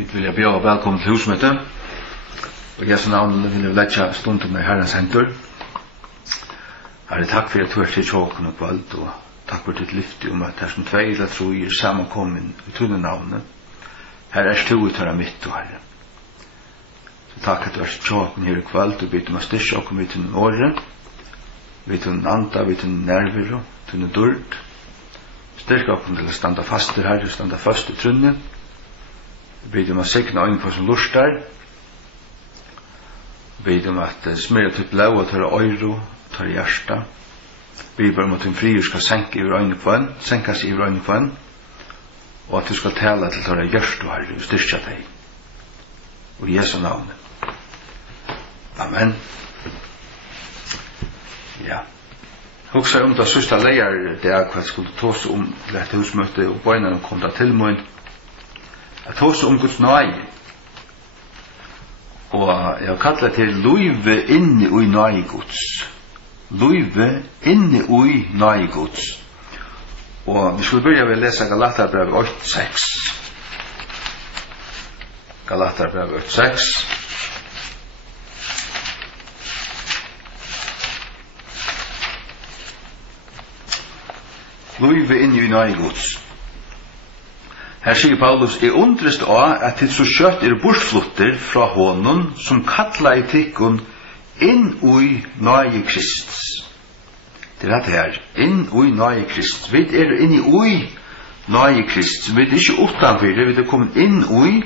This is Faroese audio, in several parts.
Vi vill bjuda välkommen till húsmøti. Och jag som navn vill jag lägga stunden med Harrans hentur. Herre, tack för att du är till tjåken och kvöld, och tack för ditt lyfte om att här som två eller tro är sammankommen i tunna navnet. Här är du i törra mitt, och Herre. Så tack att du är till tjåken här i kvöld, och byter om att styrka okkum vid tunna åre, vid tunna anda, vid tunna nærveru, tunna dörd. Styrka okkum til att standa fastur Herre, standa fast i trúnni. Vi ber om att segna ögon för som lustar. Vi ber om att smörja till blå och törra öro, törra hjärsta. Vi ber om att din frier ska sänkas i ögonen på en, och att du ska tala till törra hjärsta, Herre, och styrka dig. Och i Jesu namn. Amen. Ja. Huxa om det sista lejer det är vad skulle ta oss om det húsmøti, och bønene kom da til mig. Att hos Guds náði. Og jeg kallar til Lívið inni i náði Guds. Lívið inni i náði Guds. Og vi skulle börja med att läsa Galaterbrevet 8:6. Galaterbrevet 8:6. Lívið inni i náði Guds. Her sier Paulus, jeg undrest av at det så kjøtt bortflutter fra honom som kallar i tikkun inn ui náði Kristus. Det dette her, inn ui náði Kristus. Vi inn i ui náði Kristus. Vi ikke utanfyrir, vi kommet inn ui,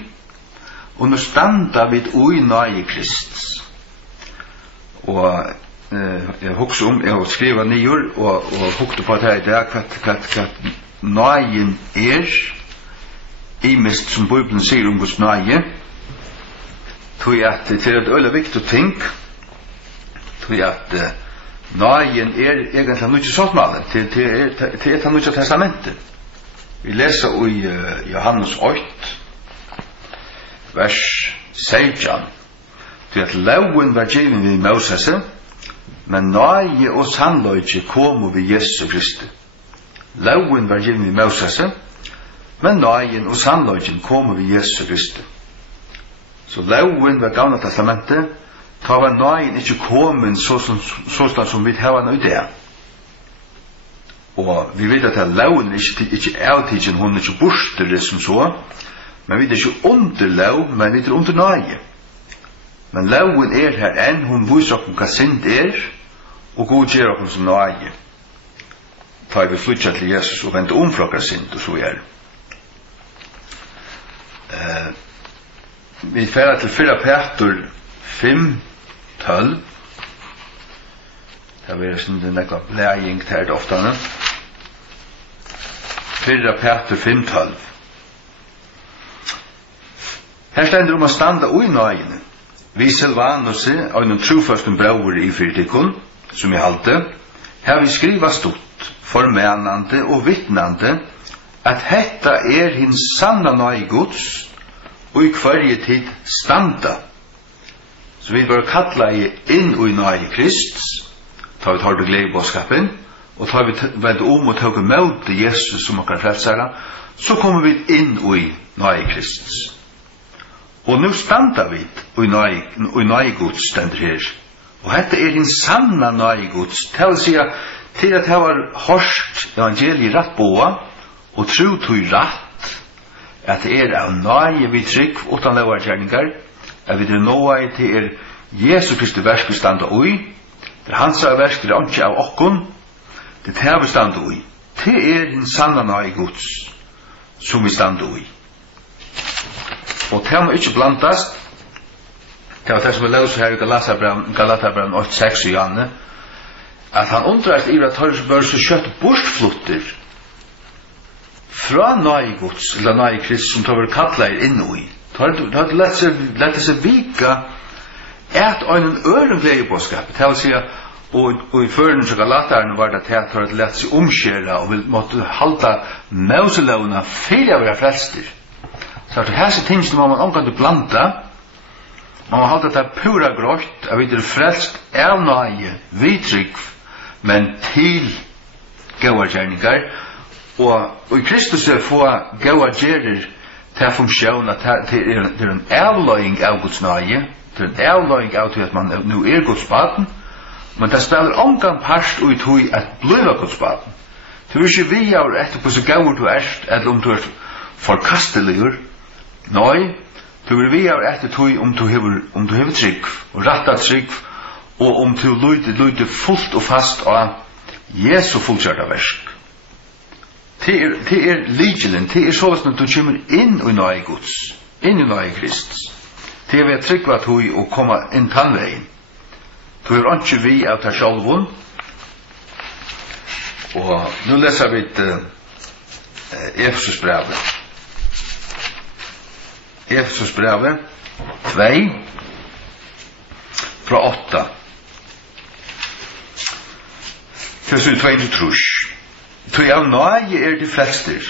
og nå standa vi ui náði Kristus. Og jeg hukser om, jeg har skrivet nyer, og hukte på at her i dag, hva náðin mest som Bibelen sier om Guds náði, tror jeg at det er et øyla viktig ting, tror jeg at náðin egentlig nødvendig såttmalen, til et nødvendig testamentet. Vi leser i Johannes 8, vers 16, til at loven var givet ved Moses, men náði og sannløyde kom ved Jesu Kristi. Loven var givet ved Moses, men náðin og sannløyden kommer ved Jesu Kristi. Så loven var gamla testamentet, ta var náðin ikke kommet sånn som vi har nå i det. Og vi vet at loven ikke alltid, hun ikke borster det som så, men vi ikke under lov, men vi under náði. Men loven her enn, hun viser okkur hva synd og god gjør okkur som náði. Ta vi flytja til Jesus og vente fra hva synd, og så vi færer til 4 Petur 5:12. Det blir sånn den der blæring til ofte. 4 Petur 5:12. Her stender om å standa ui náðini. Vi Silvanus og en trofastum brauer i fyrtikon, som jeg halte, her vi skriva stort, formennande og vittnande, at hetta hins sanna náði Guds, og i hverje tid standa. Så vi bør kalla inn i náði Kristus, ta vi tar det gledebåskapen, og tar vi vend og tåk mot Jesus som okkar frelsara, så kommer vi inn i náði Kristus. Og nu standa vi i náði Guds stendur her. Og hetta hins sanna náði Guds, det vil sige til at det var hørst evangeliet rett boa, og tro tog rett, at det av náði vi trygg utan lovargjerningar, at vi Nóah til Jesu Kristi versk vi standa ui, det hans versk det ikke av okkum, det vi standa ui. Det hins sanna náði Guds, som vi standa ui. Og det må ikke blandast, det var det som vi løser her i Galaterbrevet 8:6 i Janne, at han undrast i at han bør så kjøtt bortflutter fra náði Guds, eller náði Kristus, som tar kalla inn i. Det har lett seg vika et øynen øren gledebåskap. Det vil si, og i føren til Galateren var det at det lett seg omkjæra, og vi måtte halda mauselåna fyrir å være frelstir. Så at hese ting som man omgående blanda, man må halda det pura grått, at vi frelst av náði, vi trygg, men til gåargjerningar, og i Kristus få gåa gjerir ta funktion att det är en avlöjning av Guds nåde, det är en avlöjning av att man nu är Guds barn, men det spelar omgång part ut hur att bliva Guds barn. Du är inte vi av efter på så gåvor du är, eller om du är förkasteligur. Nej, du är vi av efter hur om du har trygg, och rätta trygg, och om du lyder fullt och fast av Jesu fullkörda verk. Det är legelen, det är så att du kommer in i nåde Guds, in i nåde Kristus. Det är vi att tryggva tog och komma in tannvägen. Du är inte vi av ta självun. Och nu läser vi Efesusbrevet. Efesusbrevet 2 från 8. Vers 22. Tog av náði de frelstir,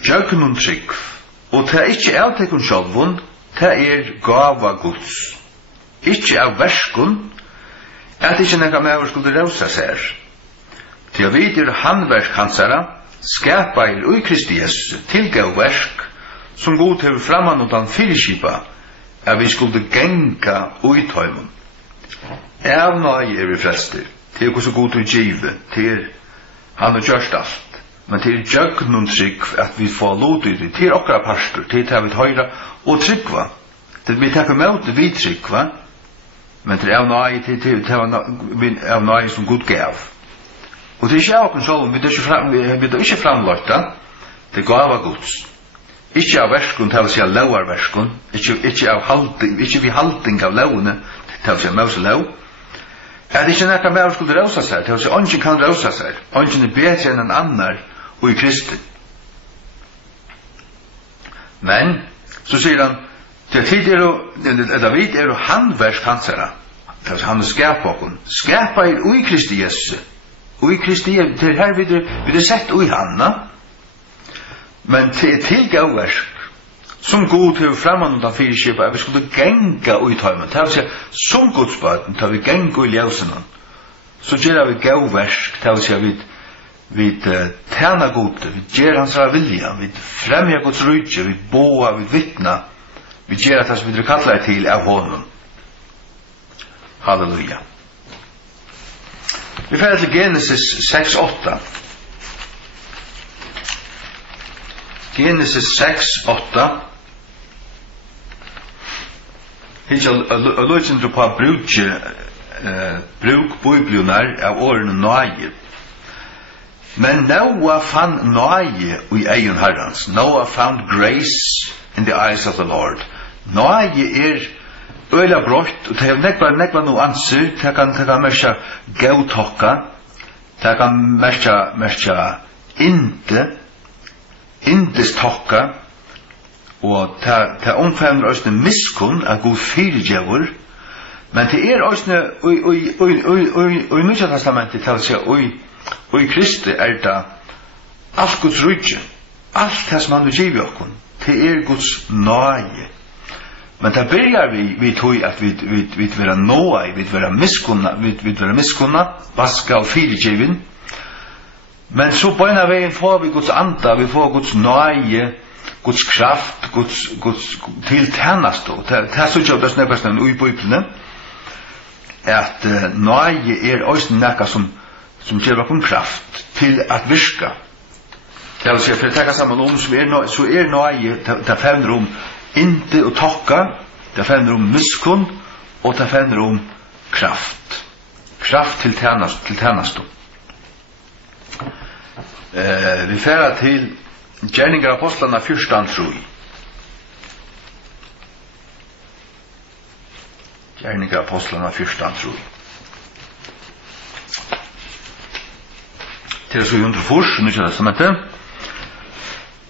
gjøgnum trúgv, og det ikke av tekun sjálvun, det gava Guds. Ikke av verskun, at ikke nekka meður skulle rausa sér. Til að við handverk hansara, skapa ui Kristi Jesus, tilgau verk, som Gud hefur framan utan fyrirskipa, at vi skulle genga ui tøymum. Av náði vi frelstir, til hvordan Gud givet, til han har gjort allt, men til gjøgnum trygg at vi får lov til det, til okra pastor, til det vi høyra og tryggva. Det vi takker med vi tryggva, men til av nøye som Gud gav. Og det er ikke av okken sjålen, vi er ikke framløyta, det gav av Guds. Ikke av verskun, til å si av lauarverskun, ikke vi halting av laune, til å si av mause lau, det ikke nekka mer skulle rausa seg, til å si, ongen kan rausa seg, ongen bedre enn en annar, og i Kristi. Men, så sier han, David handverk hansara, til å si, han skapa okkur, skapa i Kristi Jesus, og i Kristi, til her vi sett i hanna, men til gauverk, som Gud hefur framan undan fyrirskipa, at vi skulle genga ui tøymen. Det vil si, som Gudsbarn, tar vi genga ui ljøsene, så gjør vi gauverk, det vil si, vi tjena Gud, vi gjør hans vilja, vi fremja Guds rydje, vi boa, vi vittna, vi gjør at vi kallar til av honom. Halleluja. Vi fer til Genesis 6:8. Genesis 6:8. Hitja løgjendru på bruk biblunar av årene náði. Men Nóah fann náði i egen Harrans. Nóah found grace in the eyes of the Lord. Náði øyla brott, og det er nekva no ansur, det kan merkja gautokka, det kan merkja indis tokka, og det omfemmer òsne miskun av Gud fyrirgjevur, men det òsne i Nýja testamentet til å si og i Kristi det alt Guds rydje, alt det som han vil givi okkun, det Guds náði. Men det byrjar vi tog at vi vera Nóah, vi vera miskunna, vaska og fyrirgjevin, men så bøyna veien får vi Guds anda, vi får Guds náði, Guds kraft, Guds til tjänast. Det så jag det nästan i Bibeln att náði också näka som ger oss kraft till att virka. Det vill säga för att ta samman så náði det fänder inte och tacka, det fänder miskunn och det fänder kraft. Kraft till tjänast. Vi färdar till gjøgningar apostlarna 14:3. Gjøgningar apostlarna 14:3. Til så under fors, Nýja testamentet.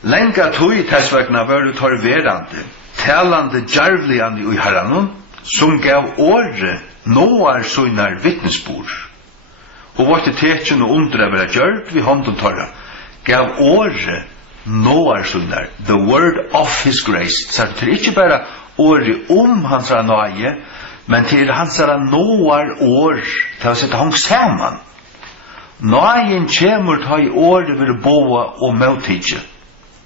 Lenga tøy tæsvegna var tar verandi, talande djarvlian i Harran, som gav åre Nóar sínar vittnesbord. Og vart tekjen og undra gjørd vi hånden torra, gav åre Nóar sínar, the word of his grace. Så det ikke bare åre hans náði, men til hans Nóar år, til å sette hong saman. Náðin kjemur ta i åre vil boa og møtidje.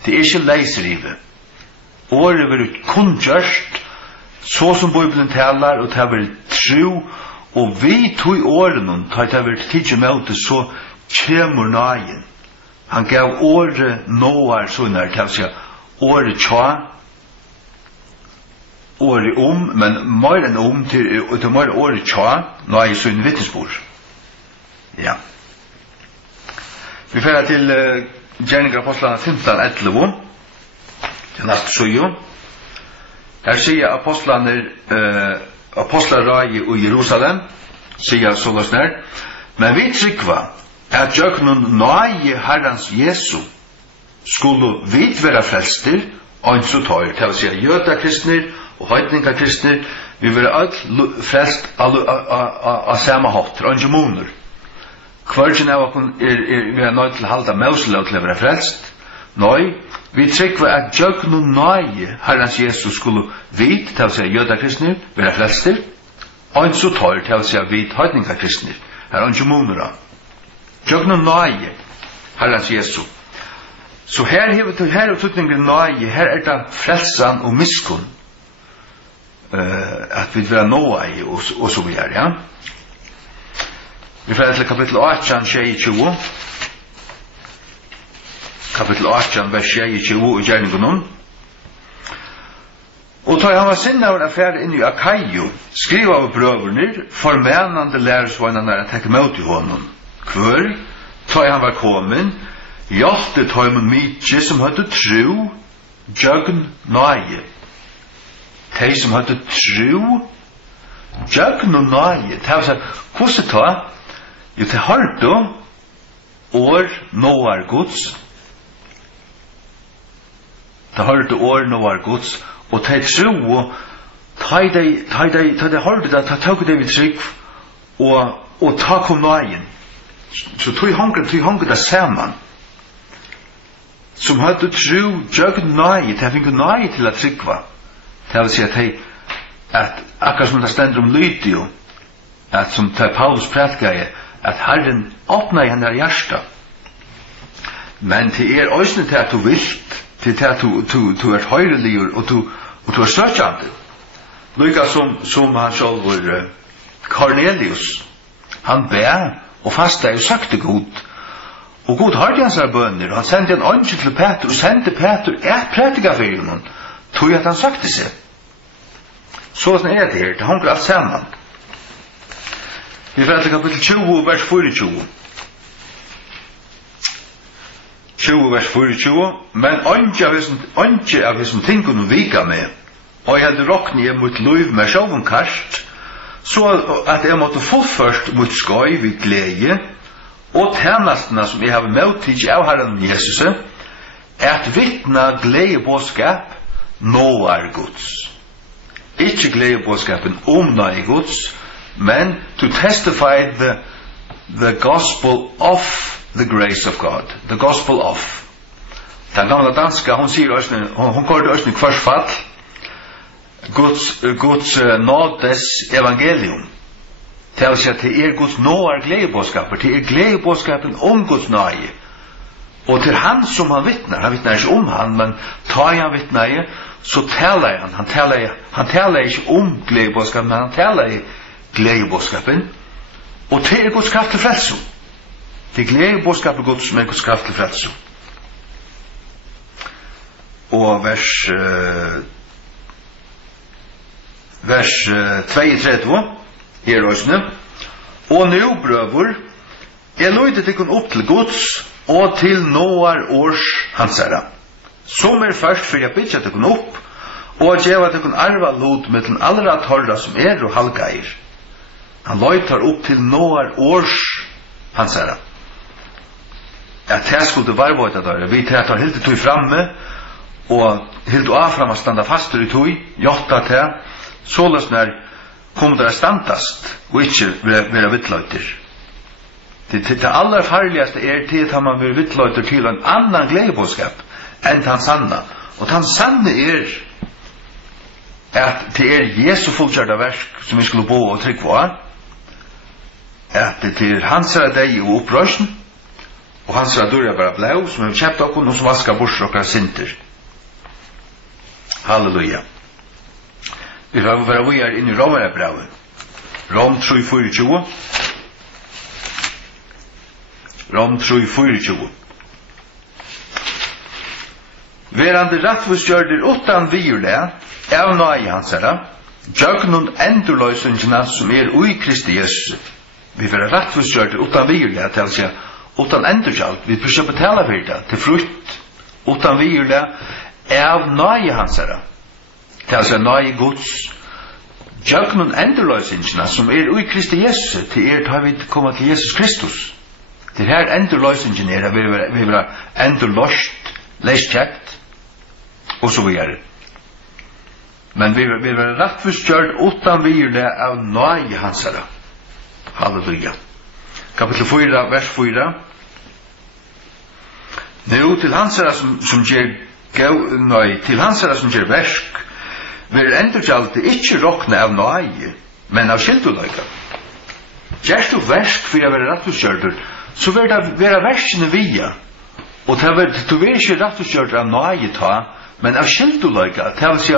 Det ikke leisrive. året vil kungjørst, så som Bibelen talar, og det vil tro, og vi tog årene, da det vil tidsi med det, så kjemur náðin. Han gav året Nóah sånne, det vil si året tja, året men mer enn til mer året tja, náði sånne vittnesbord. Ja. Vi færer til Gjerningar Apostlene 15:11, til neste søyo. Her sier apostlarræi i Jerusalem, sier sånn her, men vi trykva at gjøgnum náði Harrans Jesu skulle vi være frelstir, eins og tøyr, til å si jødakristner og heidningakristner, vi være all frelst av samme hatt, eins og moner. Kvargen av okkun vi nødt til å halda mausløv til å være frelst. Nei, vi trykker at gjøgnum náði Harrans Jesus skulle vit, til å si jødakristner, være frelstir, eins og tøyr, til å si vit heidningakristner, her eins og monera. Gjøgnum náði Harrans Jesus. Så her er tutningen náði, her er det frelsan og miskun, at vi være Nóah og så videre, ja. Vi får til kapittel 18, 22. Kapittel 18, vers 22 i Gjerningunum. Og da han var sinna av affære inn i Akaiju, skriva av brøvernir, formenande lærersvøynane at hekka mot i honom. Kvør, da han var komin, hjalte tøymon mykje som hadde tru, gjøgn náði. Tei som hadde tru, gjøgn náði. Det var sånn, hvordan ta? Jo, det hørte år Nóah Guðs. Det hørte år Nóah Guðs, og det tro, ta de hørte det, ta tog det vi trygg, og ta kom náðin. Så tog hanker det saman. Som hadde tro, gjøgn náði, det fikk náði til å tryggva. Det vil si at akkurat som det stender Lívið, at som Paulus prætgaði, at Herren åpner henne hjärsta. Men til øysene til at du vilt, til at du er høyreligur, og du er søkjande. Lykka som han selv var Cornelius. Han bær og fasta og søkte Gud. Og Gud hørte hans bønner, og han sendte en åndsjø til Peter, og sendte Peter prætika for honom, tog at han søkte seg. Sånn er det her, det hanker alt sammen. Vi får til kapittel 20, vers 24. 20, vers 24. Men ikke av hessum tingun vika med, og jeg hadde råkni mot liv med sjåven kast, så at jeg måtte fullførst mot skøy vid glede, og tjenestene som jeg har møttig av Herren Jesus, at vittna gledebåskap Nóah Guðs. Ikke gledebåskapen náði Guðs, men to testify the gospel of the grace of God. The gospel of. Den gamla danska, hon går til Østene kvarsfall, Guds nådes evangelium. Det vil si at det Guds Nóah gledebåskaper, det gledebåskapen Guds náði. Og til han som han vittnar ikke han, men tar han vittnar, så talar han talar ikke gledebåskapen, men han talar gledebåskapen, og det Guds kraft til frelsu. Det gledebåskapen Guds som Guds kraft til frelsu. Og vers 32 i røysene. Og nu, brøver, jeg løyde til kun opp til Guds og til Nóah års hansara, som først for jeg bytja til kun opp, og gjeva til kun arva lot med den allra torra som og halgair. Han løytar opp til Nóah års hansara. At det skulle varvåta der, vi til at han hilde tog framme, og hilde av framme standa fastur i tog, jotta til, såles når kom der standast, og ikke være vittløyter. Det aller farligaste til at man vil vittløyter til en annan gledebåskap enn han sanna. Og han sanne at det Jesu fullkjørda verk som vi skulle bo og trygg på, at det hans deg og opprørsen, og hans dørja bare blau, som har kjøpt okkur, og som vaskar bort okkar sinter. Halleluja. Vi får være vi inn I Romerbrevet. Rom 3:24. Rom 3:24. Verande rattvisgjørder utan virle, av náði hansara, gjøgnum endurløysingina som ui Kristi Jesus. Vi får rattvisgjørder utan virle, til å si, utan endurgjald. Vi får betala for det, til frukt, utan virle, av náði hansara. Til å si, náði Guðs, gjøgnum endurløysingina som ui Kristi Jesus, til tar vi komma til Jesus Kristus. Til her endurløysingen vi vil endurløst, leiskjekt, og så videre. Men vi vil rattvisgjørd utan virle av náði hansara. Halleluja. Kapitel 4, vers 4. Nu til hansara som til hansara som gjør versk, vil endurgjaldi ikkje rokna av náði, men av skylduløyka. Gjerst du versk for å være rattvisgjørdur, så vil det være verskene via, og du vil ikke rattvisgjørdur av náði ta, men av skylduløyka, til å si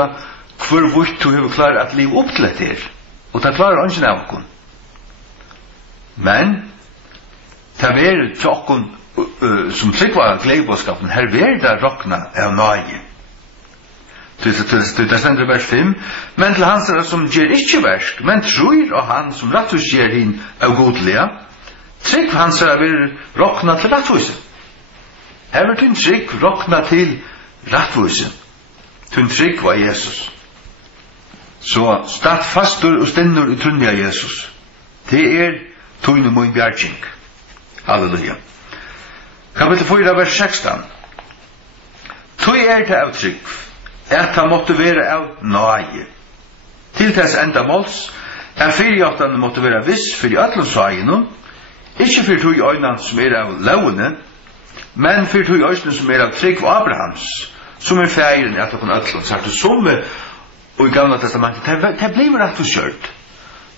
hvor vart du har klart at liv opp til dette her, og det klarer ikke av okkum. Men, det er til okkum som tryggvar gledebåskapen, her vil det rokna av náði. Det stender vers 5, men til hansara som gjør ikke versk, men tror av han som rattvisgjør hin av godliga, trygg hansara vil rokna til rattvise. Her vil din trygg rokna til rattvise. Din trygg var Jesus. Så start fastur og stennur I trúnni av Jesus. Det tøyne mun bjarging. Halleluja. Kapitel 4, vers 16. Tøy det av trygg, at han måtte være av náði. Til þess enda måls, fyrirjáttane måtte være viss fyrir öllum svæginum, ikke fyrir tøy øynan som av lovene, men fyrir tøy øynan som av trygg av Abrahams, som feiren at okkur öllum, sagt som og I gamla testamentet, det blir rattvisgjørd.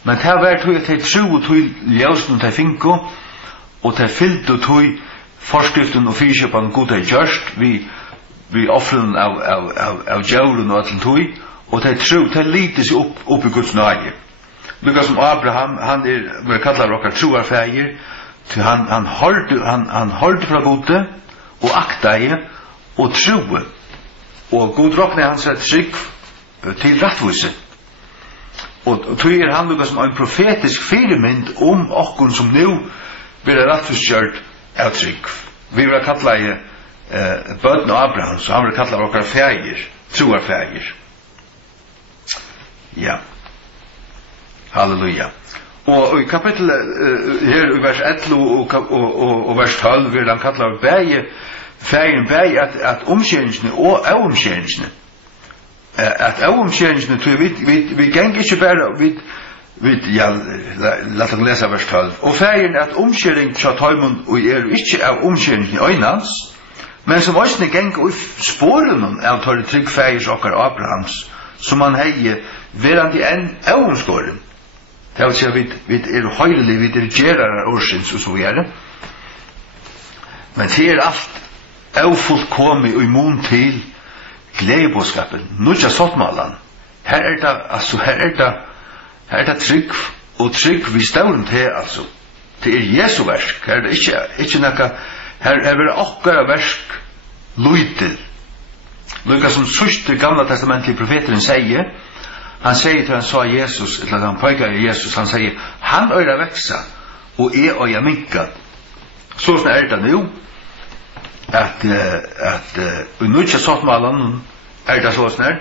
Men det var tøy at de tro og tøy ljøsene de finko, og de fyllte tøy forskriften og fyrkjøpen god de gjørst, vi offren av djauren og allen tøy, og de tro, de lite seg opp I Guds náði. Lukka som Abraham, han vi kallar okkar troarfeir, til han hørte fra gode, og aktaie, og troe, og god rokne hans trygg til rattvise. Og tøy han lukka som en profetisk firemynd okkur som nu vil rattvisgjørd av trygg. Vi vil kalla bøtten av Abraham, så han vil kalla okkar feir, troarfeir. Ja. Halleluja. Og I kapittel her I vers 11 og vers 12 vil han kalla feiren bægi at omskjeringsne og avomskjeringsne. At avomskjeringsne, vi geng ikke bare, lat oss lesa vers 12. Og feiren at omskjering tja tøymon og ikke av omskjeringsne øynans, men som òsne geng og sporen av tørre trygg feirs okkar Abrahams, som han hei verandi enn avomskåren. Det vil si at vi høylig, vi gerar årsins og så videre. Men det alt avfullt komi og immun til gledebåskapen, nudja sottmalan. Her det trygg, og trygg vi stavlen til, altså. Det Jesu versk, her det ikke nekka, her det okkara versk luitil. Lukka som sørste gamla testamentlige profeteren sier, han sier til han sa Jesus, eller han pøykar Jesus, han sier, han øyra veksa, og øyra minka. Sånn det nu, at unutja sottmalan det sånn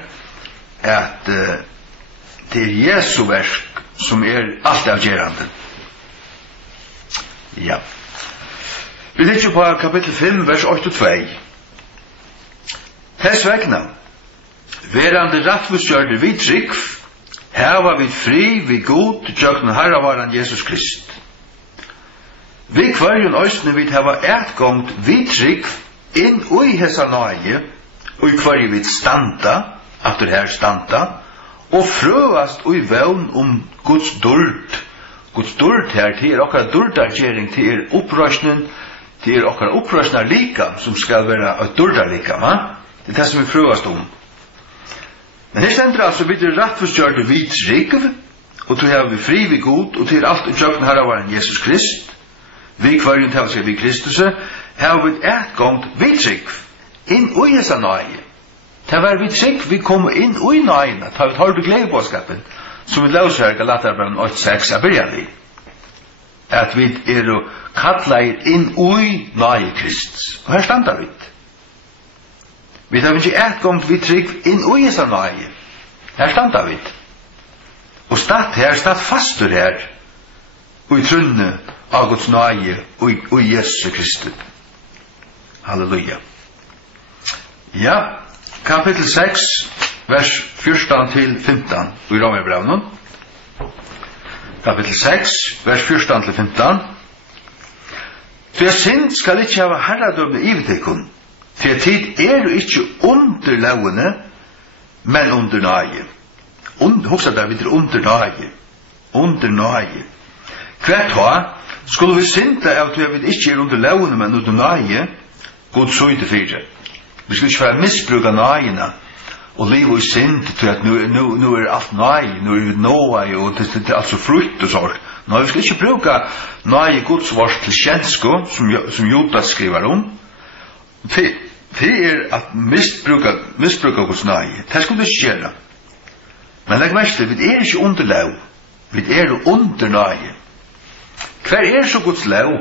at det Jesu versk som alt avgjerande. Ja. Vi lytter på kapittel 5, vers 8-2. Tess vegna, verande rattvisgjørder vi trygg, heva vi fri, vi god, gjøgnum Harravaran Jesus Krist. Vi kvarjun òsne vi heva etgångt vi trygg, inn ui hesa náði, og kvarju vi standa, aftur her standa, og frøvast ui vevn Guds durt. Guds durt her, til okkar durtargjering, til opprøsnen, til okkar opprøsnar lika, som skal være et durtar lika, det det som vi frøvast Men her stender altså vi rettforstgjørte vi trúgv, og til har vi fri vi god, og til alt gjøgnum Herren Jesus Krist. Vi kvarjen til seg vi Kristus, har vi etgångt vi trúgv, inn ui hesa náði. Det var vi trúgv, vi kom inn ui náðina, ta vi tar du gledebåskapen, som vi løser her, Galaterbrevet 8:6, er byrjan vi. At vi kallar inn ui náði Kristus. Og her standa vi. Vi tar ikke etgångt vi trúgv inn ui hesa náði. Her standa vi. Og stad fastur her, og i trunne av Guds náði og i Jesus Kristus. Halleluja. Ja, kapitel 6, vers 14-15 i Romerbrevnen. Kapitel 6, vers 14-15. For synd skal ikke hava herradømme i vitekon, for tid du ikke under lovene, men under náði. Hugsa der vi under náði. Under náði. Hvert ha, skulle vi synda av at vi ikke under lovene, men under náði, God søyde fyrir. Vi skal ikke være misbruka náðina, og liv i synd, til at nu alt náði, nu Nóah, og det alt så frukt og sånt. Nå, vi skal ikke bruka náði Guds vårt til kjensko, som Judas skriver om. Det at misbruka Guds náði. Det skulle vi ikke gjøre. Men legg mest til, vi ikke under lov. Vi under náði. Hver så Guds lov?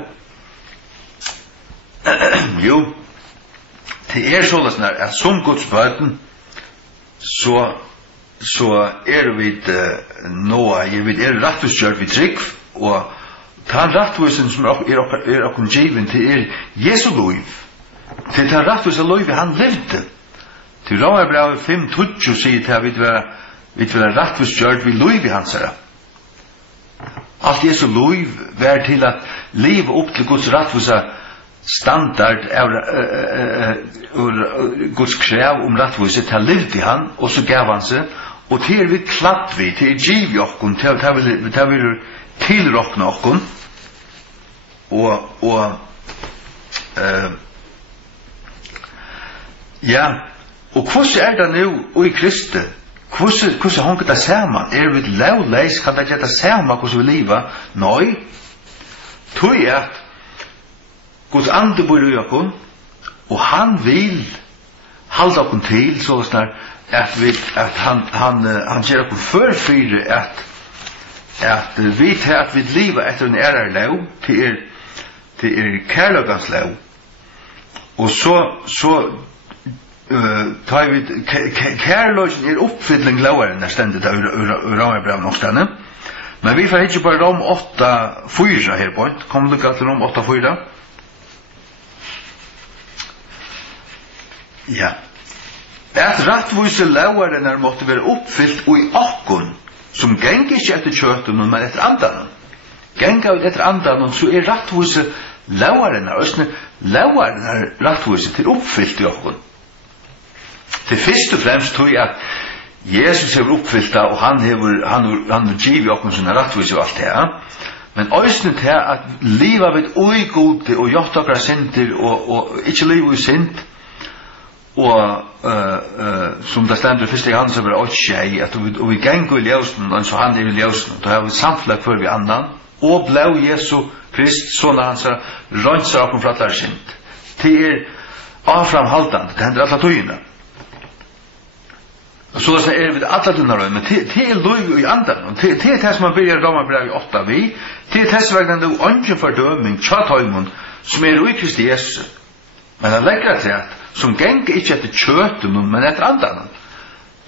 Jo, det sånn at som Guds bøten, så vi Nóah, vi rettvisgjørt vi trúgv, og den rettvisen som okkum given til Jesu liv. Til den rettvisen liv han levde. Til Romerbrevet 5:20 sier til at vi vil rettvisgjørt vi liv hans herre. Alt Jesu liv var til at liv opp til Guds rettvisa standard Guds krev rettvise til levde han, og så gav han seg, og til vi klatt vi, til giv i okkum, til vi tilrokna okkum, ja, og hvordan det nu, og i Kristi, hvordan honker det saman? Vi lovleis, kan det gjøre saman hvordan vi liva? Nei, tog at Guds ande bor i okkum, og han vil halda okkum til, så at han gjør okkur førfyrir at vi til at vi liva etter en lov, til kærløgans lov, og så tar vi kærløgjen oppfylling lovaren er stendet av Romerbrevet nok stedene, men vi får ikke bare Rom 8:4 her på, kom du til Rom 8:4? Ja. At rettvise lovaren måtte være oppfyllt og i okkum, som gengar ikke etter kjøtten, men etter andan. Gengar etter andan, så rettvise lovaren, lovaren rettvise til oppfyllt i okkum. Til først og fremst tror jeg at Jesus har oppfyllt og han har givet okkur sånne rettvise og alt det, men òsne til at livet vid ui gode og gjort okkar synder og ikke livet i synd, og som det stender først i han så var det åttjei, at vi gengur i ljøsnen, og så han i ljøsnen, da har vi samflag for vi annan, og blev Jesu Krist, sånn at han så rønser okkur for allar synd. Det avframhaldande, det hender alla tøyina. Så vi alla tunnar, men det lov i andan, og det det som man byrjar Romerbrevet 8 vi, det det som er den ånden fordøming, tjatøymon, som i Kristi Jesus. Men han legger til at som gengar ikke etter kjøtten, men etter andan.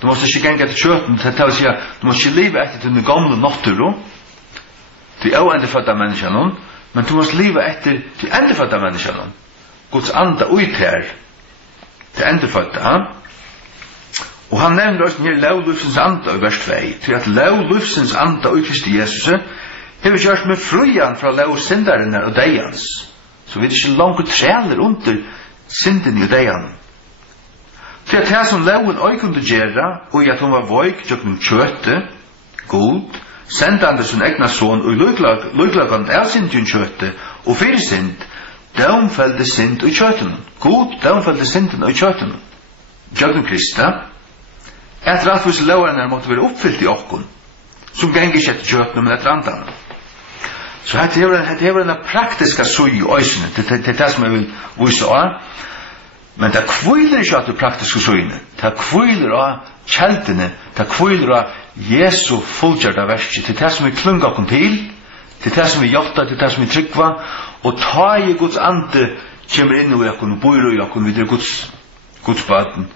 Du måste ikke gengar etter kjøtten, det vil si at du måste ikke leve etter den gamle natturo, til endefødda menneskene, men du måste leve etter til endefødda menneskene. Guds anda ut her, til endefødda. Og han nevner også her lovlufsens anda i vers 2, til at lovlufsens anda i Kristi Jesus hever gjort med frujan fra lovsyndaren og deians. Så vi er ikke langt træler under synden i deian. Til at det som loven også kunne gjøre, og i at hun var voik, gjøgnum kjøte, god, sendande sin egna son, og lyklagan av synden kjøte, og fyrir synd, domfælde synd og kjøten. God domfælde synden og kjøten. Gjøgnum Krista, At rattvis lovarna måtte være uppfyllt i okkum, som gengir ikke etter gjøgnum, men etter andan. Så det er en praktiska sui i øysene, det er det som jeg vil vise av, men det kviler ikke at det praktiske suine, det kviler av kjeldene, det kviler av Jesu fullgjørda verset, det er det som vi klunga okkom til, det er det som vi gjotta, det er det som vi tryggva, og ta i Guds ande kommer inn i okkom, og bor i okkom, videre Guds baden,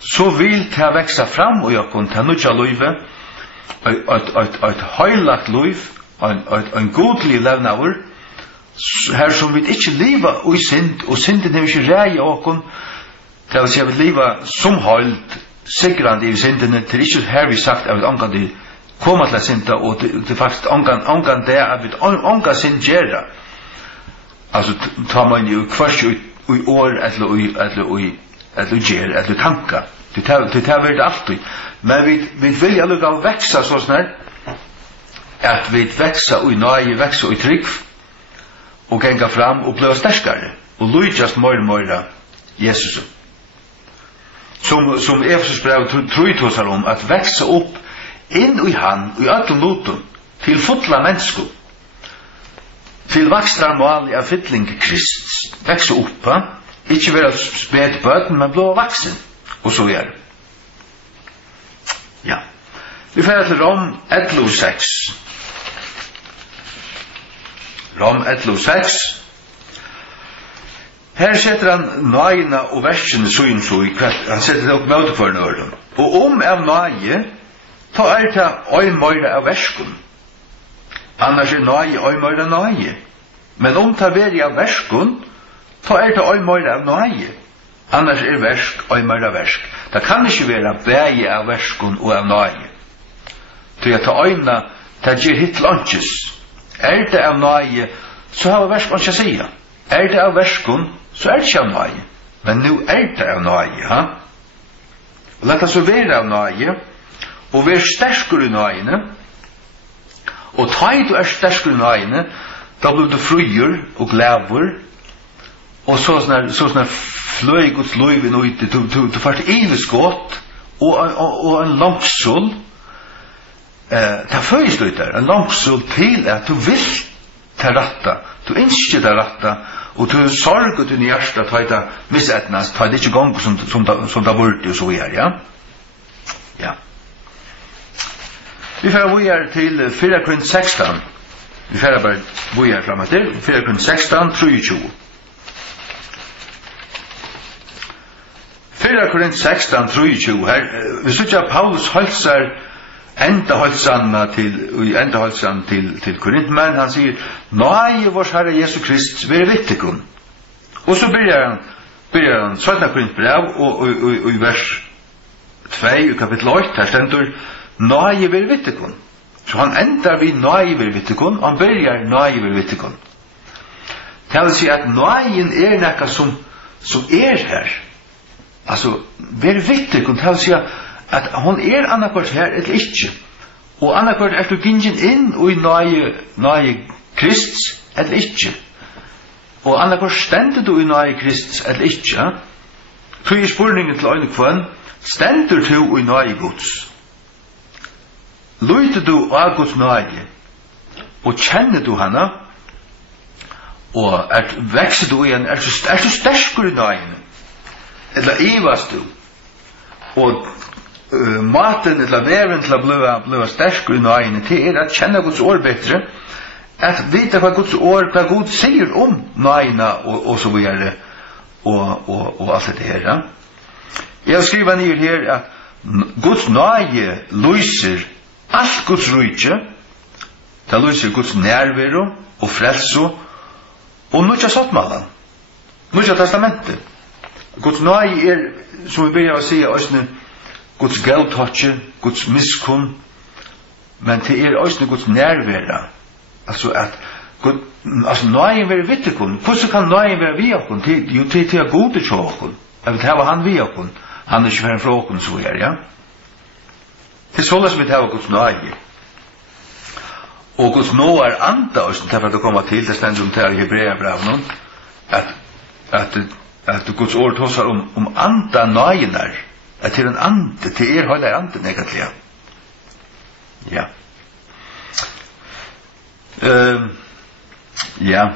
så vil det veksa fram i okkom, til nudja løyve, et høylagt løyv, en godlig levnaver, her som vi ikke liva i synd, og synden er ikke rei av okkom, det vil si at vi liva som høylt, sikrand i syndene, det er ikke her vi sagt at vi angan til koma til synda, og det er faktisk angan det at vi angan synd gjerra. Altså, tar man jo kvars i år, eller gjerra, eller tanka. Det er veldig alltid. Men vi vil jo lukka veksa så snart, at vi veksa i náði, veksa i trúgv, og genga fram og bliva sterskare, og lujast meira Jesus. Som Efesus brev trúitosar at veksa upp inn i han, i öllum lutum, til fulla mennesku, til vakstran mål av fylling Krist, veksa uppa, ikkje vera sped bøten, men bliva vaksen, og så er. Ja. Vi fer til Rom 11:6. Rom 11:6. Her setter han náðina og verskene så han setter det opp møte for nøren. Og av náði, ta det oi meira av verskun. Annars náði oi meira náði. Men ta veri av verskun, ta det oi meira av náði. Annars versk oi meira versk. Det kan ikke være bægi av verskun og av náði. Til at ta øyna, ta gir hitt lunches. Det av náði, så har versk ikke å sige. Det av verskun, så det ikke av náði. Men nu det av náði, ha? Og lett det så være av náði, og være sterskere i náðine, og ta du sterskere i náðine, da blir du frøyer og glæver, og så sånn fløy Guds løyve nå ute, du først iveskått, og en langsull, det føles du der, en langsull til at du vil ta ratta, du ønsker ta ratta, og du sorger til hjertet, ta det misetnast, ta det ikke gong som det burde, og så er, ja? Ja. Vi får til 4 Korint 16, vi får bare vojer frem til, 4 Korint 16, 23. 4 Korint 16, 23, her, vi synes at Paulus halsar enda halsan til Korint, men han sier, náði vårs Herre Jesu Krist, veri vittikun. Og så byrjar han 17 Korint brev, og i vers 2, i kapittel 8, her stendur, náði veri vittikun. Så han endar vi náði veri vittikun, og han byrjar náði veri vittikun. Det vil si at náðin nekka som her. Altså, veri vittikun, det vil si at hon annakvart her eller ikkje. Og annakvart du gingen inn og i náði Krists eller ikkje. Og annakvart stendur du i náði Krists eller ikkje. Tog spurningen til øyne kvann, stendur du i náði Guds? Lyter du av Guds náði? Og kjenner du hana? Og vekser du igjen? Du sterkur i náðin? Eller ivast du? Og maten eller veren til å bliva sterkur i náðin til at kjenne Guds ord bedre, at vite hva Guds ord, hva Gud sier om náðina og så videre, og alt dette her. Ja? Jeg har skrivet ned her at Guds náði lýsir alt Guds rujtje, det lýsir Guds nærveru og frelsu, og nudja sottmalan, nudja testamentet. Guds náði som vi begynner å si, Guds gæltotje, Guds miskunn, men det også Guds nærvera. Altså náðin veri vittikun. Hvordan kan náðin være vi okkur? Jo, til å gode til okkur. Jeg vil hava han vi okkur. Han ikke fyrir fra okkur, så ja. Det sånn som vi hava Guds náði. Og Guds Nóah anda, for at det kommer til, det stendur om det i Hebreabrevet, at Guds ord tåsar om anda náðinar, At til en ande, til hele anden egentlig. Ja. Ja,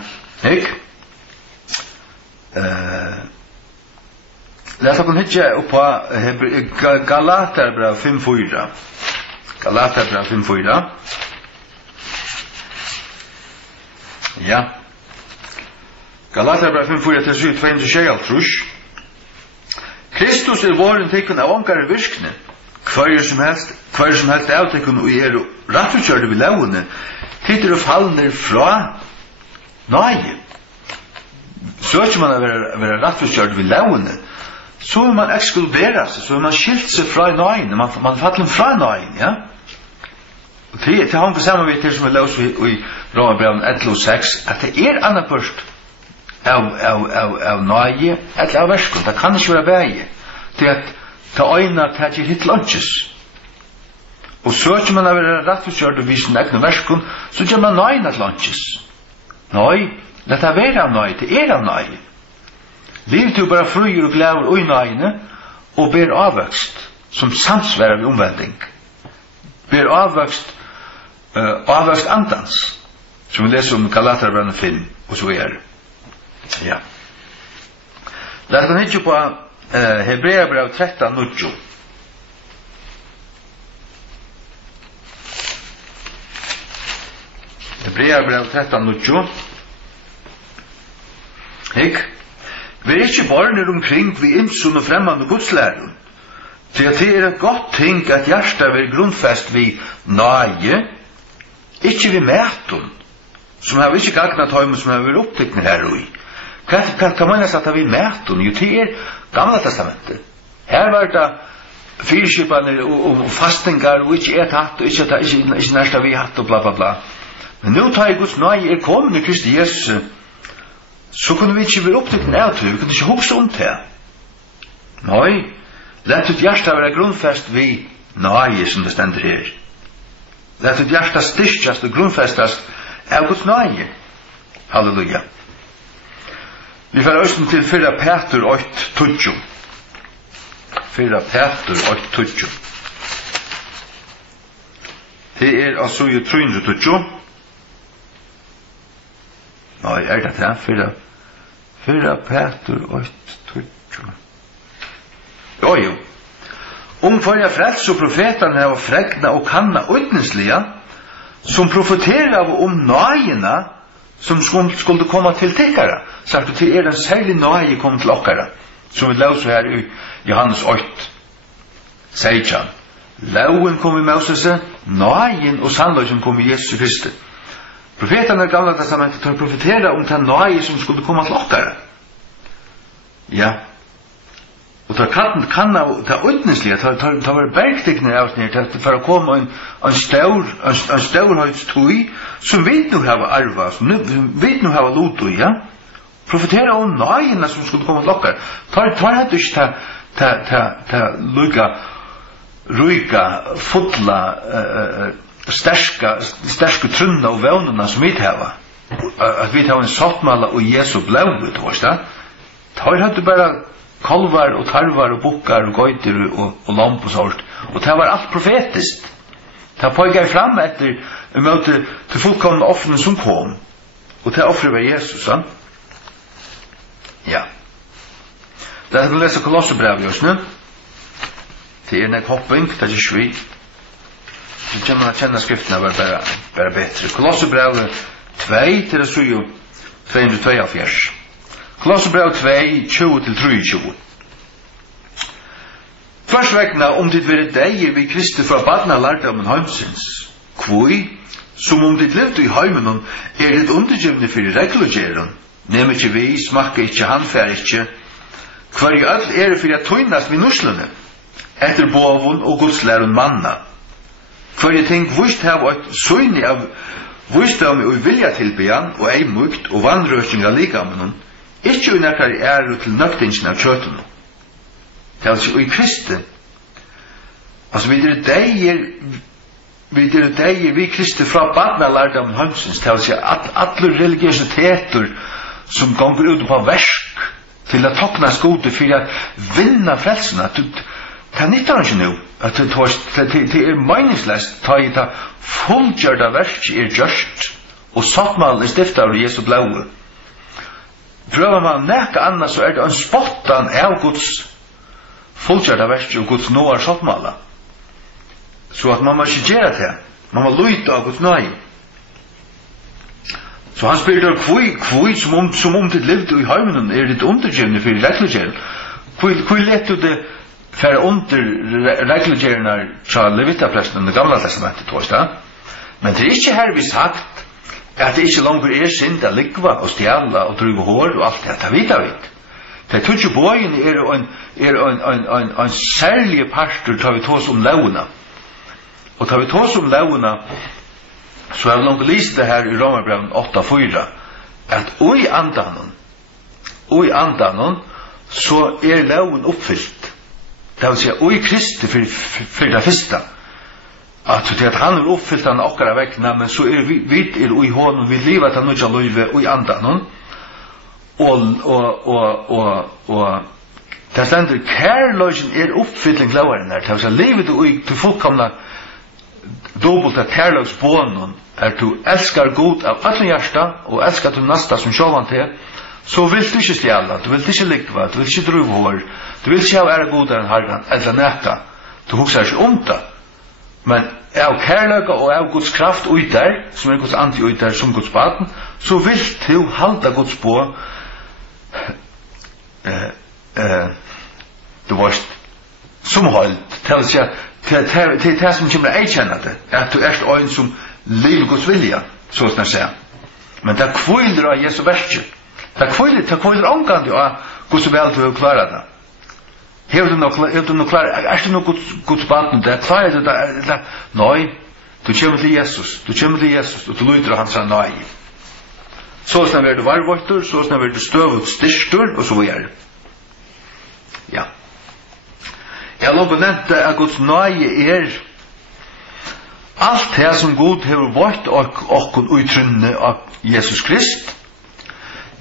ikke? Lad oss hitje upp på Galaterbrev 5:4. Galaterbrev 5:4. Ja. Galaterbrev 5:4 til 7:2. Kristus våren tekken av ångare virkne. Hver som helst avtekken og er rettforkjørte ved lovene, titter og fallner fra náði. Så ikke man være rettforkjørte ved lovene, så man ekskluderer seg, så man skilt seg fra náðin, man faller fra náðin, ja? Og til han på samme vidt til som vi løs i Romerbrevet 11:6, at det annet først av náði, eller av verskund, det kan ikke være bæge, til at ta øyna til at jeg hitt lunches. Og så ikke man være rettforkjørt og vise egne verskund, så gjør man náðin at lunches. Nei, det være av náði, det av náði. Livet er bare fruer og glæver og i náðine, og ber avvøkst, som samsværer ved omvending. Ber avvøkst andans, som vi leser om Galaterbrevet 5, og så det. Ja. Lad oss hitje på Hebreabrev 13:9. Hebreabrev 13:9. Hikk. Vi ikke barner omkring vi innsund og fremmande godslæren. Til at det et godt ting at hjertet vil grunnfest vi náði, ikke vi mætum, som har ikke gagnet tøymen som har vært opptekne her og i. Kan man sagt at vi mætum? Jo, det Gamla testamentet. Her var det fyrskipaner og fastingar og ikke hatt og ikke nærsta vi hatt og bla bla bla. Men nå tar jeg Guds náði kommet i Kristi Jesus, så kunne vi ikke være opptekne av det, vi kunne ikke huske om det. Nei, lett ut hjertet være grunnfest vi náði som det stender her. Lett ut hjertet styrkjast og grunnfestast av Guds náði. Halleluja. Vi får østen til 4 Peter 8:20. 4 Peter 8:20. Det altså i 320. Nei, det det? 4 Peter 8:20. Jo. For jeg frelsu profeterne har fregna og kanna utneslige, som profeterer om náðina, som skulle komma til tikkara. Sagt du til en særlig náði kom til okkara, som vi løser her i Johannes 8. Seitjan. Loven kom i Moses, náðin og sannløgjen kom i Jesus Kristi. Profeterne i Gamla testamentet tar profetera om den náði som skulle komma til okkara. Ja. Og tar kanna ta utneslige, tar var bergtikner av snir, for å komme en staurhøydstøy, som vi nu har arva, som vi nu har luto, ja? Profetera om náðina som skulle komme til okkar. Tar hadde ikke ta ruika, fulla, sterske trunna og vevnuna som vi hava. At vi hava en sottmala og Jesu blod, tar hadde bara kolvar og tarvar og bukkar og gøyter og lamp og sånt. Og det var alt profetiskt. Det pågær fram etter møte til fullkomne offren som kom. Og det offret var Jesus, sant? Ja. Det er å lese Kolossebrevet just nu. Det en hopping, det ikke svi. Så kan man kjenne skriftene bare bedre. Kolossebrevet 2 til det 242. Kolossebrevet 2, 20-23. Først vekna om det være deg vi Kristi fra badna lærte om en heimsins. Kvoi, som om det levde i heimen det undergivne for reglogeren. Nem ikke vi, smakka ikke, handfær ikke. Hver i öll for at tøynast vi nuslene, etter bovun og gudslæren manna. Hver i ting vust hava et søyni av vusdom og vilja tilbyan og eimukt og vannrøsing av likamenen, ikke unnakar til nøktingen av kjøtene. Det er altså i Kristi. Altså vi dere vi Kristi fra badna lærte om hønsens, det er altså alle religiøsiteter som gonger ut på versk til å tokna skode for å vinna frelsene. det nyttar ikke nu. Det meningsløst ta i ta fullgjørda verk gjørst, og sattmalen stiftet av Jesu blåe. Prøver man nekka annet, så det en spottan av Guds fullgjørda verk og Guds Nóah sattmala. Så at man må ikke gjøre det. Man må lytte av Guds nøy. Så han spør der, kvui som om ditt liv i heimen ditt undergjørende for reglugjerende. Kvui lett du det for under reglugjerende fra Levitapresten i det gamle testamentet, torsdag. Men det ikke her vi sagt at det ikke langer synd å likva og stjæla og druve hår og alt det, det vet jeg. Det tog ikke bøyen en særlig parter tar vi tås om launa. Og tar vi tås om launa, så har vi langt lyst det her i Romerbrevet 8:4, at oi andanon, så laun oppfyllt. Det vil si, oi Kristi for det første. At han oppfyllt han okkara vekkene, men så vi oi hånden, vi livet han nødja løyve oi andanon, og det stender, kærløysen oppfylling lovaren her, det vil si, livet oi til fullkomna dobbelt av kærløysbånen, du elskar god av alle hjärsta, og elskar du nasta som sjåvan til, så vil du ikke stjæla, du vil ikke likva, du vil ikke druve hår, du vil ikke ha ære godere enn Harran, eller nekka, du husker ikke det. Men av kærløyga og av Guds kraft der, som Guds anti der, som Guds baden, så vil du halda Guds bå, du varst, som holdt, til å si til det som kommer å kjenne det, at du en som lever Guds vilja, så skal jeg si. Men det kviler av Jesu verste. Det kviler omgående av Guds vel til å klare det. Hevur du nå klare, du nå Guds baden, det klarer du det? Nei, du kommer til Jesus, og du lyder hans nei. Så skal jeg være varvåttur, så skal jeg være støvut styrstur, og så videre. Ja. Jeg har lov å nevne at Guds nøye alt det som Gud har vært okkum i trúnni av Jesus Krist.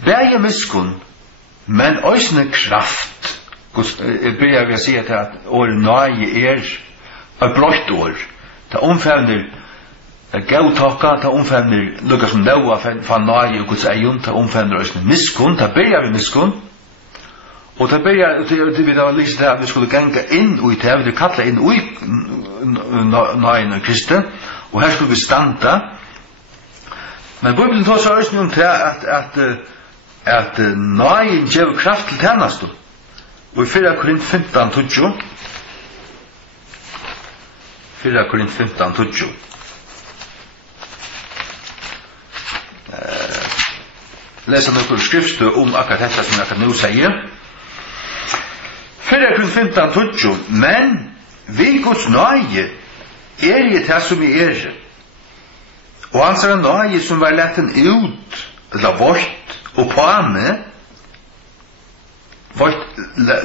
Bæja miskun, men òsne kraft. Jeg ber jeg si at året nøye et brøtt år. Det omfevner gautaka, det omfevner lukka som Nóah fann nøye og Guds eion, det omfevner òsne miskun, det ber jeg miskun. Og det vi da lyst til at vi skulle ganga inn i det, vi kalla inn i nøyen av Kristi, og her skulle vi standa. Men Bibelen tar så også om til at nøyen gjør kraft til tjeneste. Og i 4 Korint 15:20, 4 Korint 15:20, leser noen skriftstø om akkurat dette som jeg kan nå sier. 4 Korint 15:20, men vi Guds nøye i det som vi og hans nøye som var letten ut, eller vårt og på med,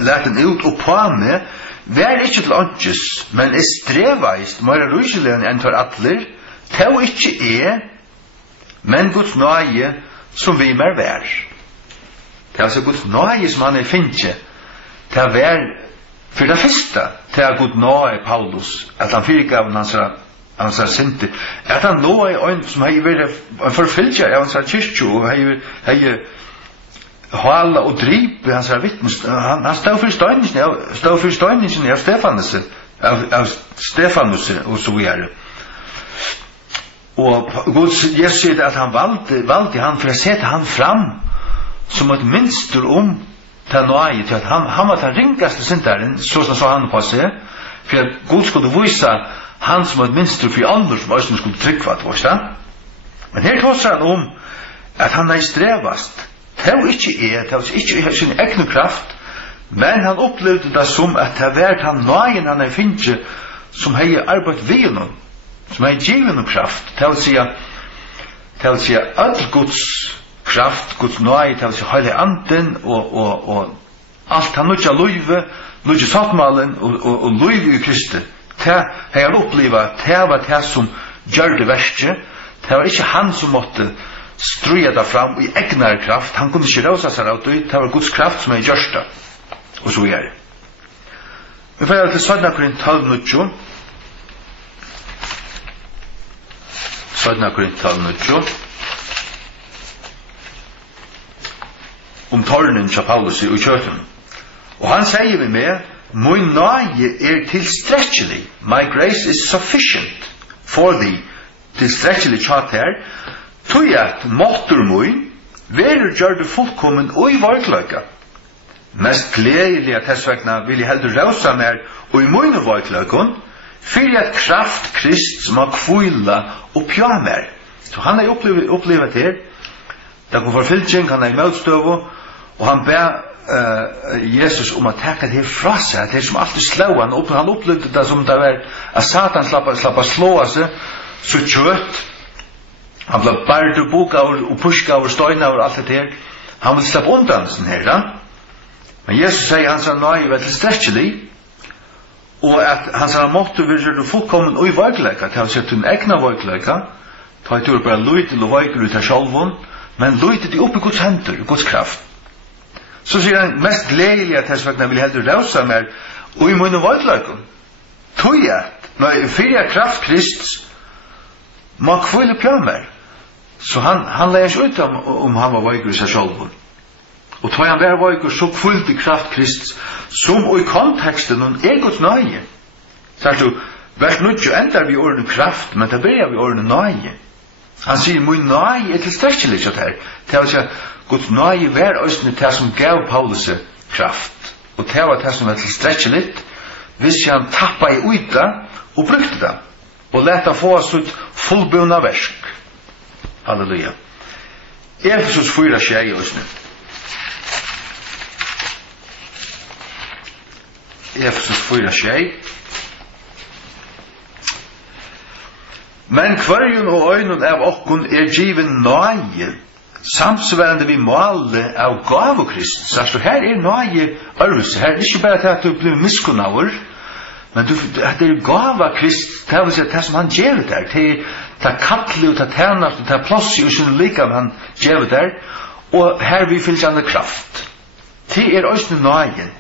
letten ut og på med, vær ikke til åndsjes, men streveist, mer ryselig enn for atler, til ikke men Guds nøye som vi mer vær. Det altså Guds nøye som han finnkje, til å være for det første til å Gud Nóah Paulus, at han fyrgav hans sinti, at han Nóah en som har vært en forfylgjer av hans kyrkjo, og har hala og dripe hans vittnes. Han stod for støyningen av Stefanus og så videre. Og Jesus sier at han valgte han for å sette han fram som et minster til Nóah, til at han var den ringaste synderen, så han på seg, for at Gud skulle vise han som et minster for andre som også skulle tryggva det. Men her tåser han at han strevast. Det var ikke sin egen kraft, men han opplevde det som at det var han Nóah han finnet som har arbeidt ved noen, som har givet noen kraft. Det vil si at Guds kraft, Guds nøye, til å si heilig anden, og alt han nødja løyve, nødja sattmalen, og løyve i Kristi. Det har han opplevd, det var det som gjør det verste, det var ikke han som måtte struja det fram i egnar kraft, han kunne ikke rausa seg av det var Guds kraft som gjørst det, og så gjør det. Vi får til Standa 12:9. Standa 12:9. Tornen til Paulus i kjøten. Og han sier vi med, min náði tilstrekkelig. My grace is sufficient for thee. Tilstrekkelig kjøtt her. Tog at måttur min, verur gjør det fullkommen og i varkløyka. Mest gledelig at hessvekna vil jeg heldur rausa mer og i min varkløykon, fyrir at kraft Krist som har kvila og pja mer. Så han har opplevet her, da kom forfylking, han er i møtstøvo, og han ber Jesus om å teka det fra seg, det som alltid slå han opplevde det som det var at Satan slappa slå av seg, så kjøtt, han ble bært og boka og puska og støyna og alt det her, han vil slappe undan sånn her, da. Men Jesus sier han sa náði var tilstrekkelig, og at han sa måtte vi gjøre det fullkommen og i varkleika, til å si til en egna varkleika, ta et ord bare løytil og varkler ut av sjálfun, men løytil de opp i Guds hendur, Guds kraft. Så sier han mest gledelig at hessvekna vil heldur rausa mer og i munn og varkleikon. Tog at, fyrir kraft Krist, må kvile pja mer. Så han leier ikke ut om han var varkler i seg sjálfun. Og tog han var varkler så kvile kraft Krist, som og i konteksten hun Guds náði. Så du, vers 9 endar vi ordene kraft, men det blir vi ordene náði. Han sier, min náði tilstrekkelig kjøtt her. Det vil si at Guds náði var østene til som gav Paulus kraft. Og det var det som var tilstrekkelig, hvis han tappa i uta og brukte det. Og leta få sitt fullbunna versk. Halleluja. Efesus 4:6 østene. Efesus 4:6. Men kvarjun og øynun av okkum given náði, samsvarande vi måle av gav og Krist. Så her náði örvus. Her ikke bare til at du blir miskunnaver, men det gav av Krist, det vil si det som han gjør der, det kattelig og det tjenast og det plås i sin likam han gjør der, og her vi fylls andre kraft. Det øysne náði.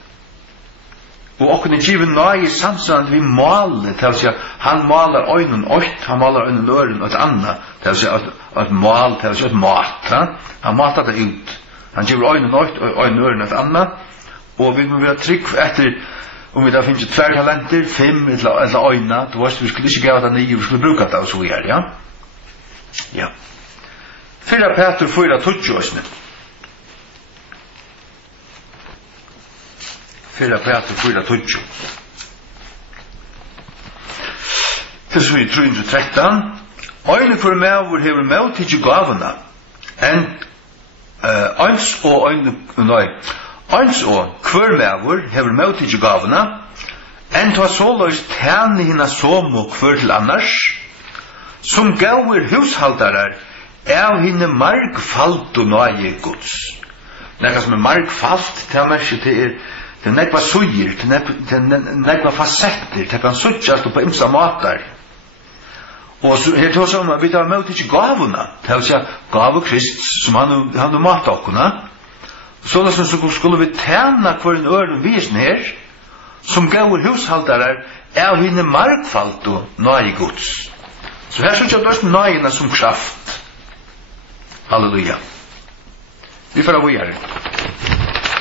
Og okken given náði samsvarande vi måle, det vil si han måler øynun ått, han måler øynun øren og et annet, det vil si et mål, det vil si et mat, han matar det ut. Han giver øynun ått og øynun øren og et annet, og vi må være trygg etter, om vi da finnes 2 talenter, 5 eller øyna, du veist, vi skulle ikke gave det 9, vi skulle bruke det og så her, ja? Ja. 4 Peter 4:20 øysne. 4 Peter 4:20. Til så i 313. Øyne for mævur hever mævt ikke gavuna. Eins og hver mævur hever mævt ikke gavuna. En ta såløys tæni hina somo hver til annars. Som gauir hushaldarar av hine margfalt og náði Guds. Nekka som margfalt, det merker til det nekva sugir, det nekva fasetter, det kan suttjast på imsa matar. Og så her tås om at vi tar møt ikke gavuna, det vil si gav Krist som han mat okkuna. Så skulle vi tjena hver en øren visen her, som gav hushaldarar av henne markfalt og náði Guds. Så her synes jeg at det er náðina som kraft. Halleluja. Vi får av her.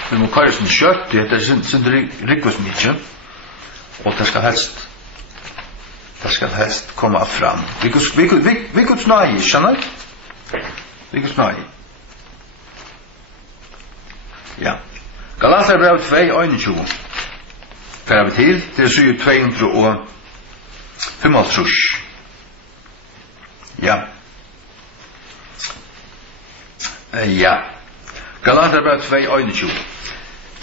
Vi må kare sin kjøtt, det er sin rikkus mykje, og det skal helst komme fram. Vi Guds náði, skjønner? Vi Guds náði. Ja. Galaterbrev 2:21. Færa vi til, det er 255. Ja. Ja. Galaterbrev 2:21.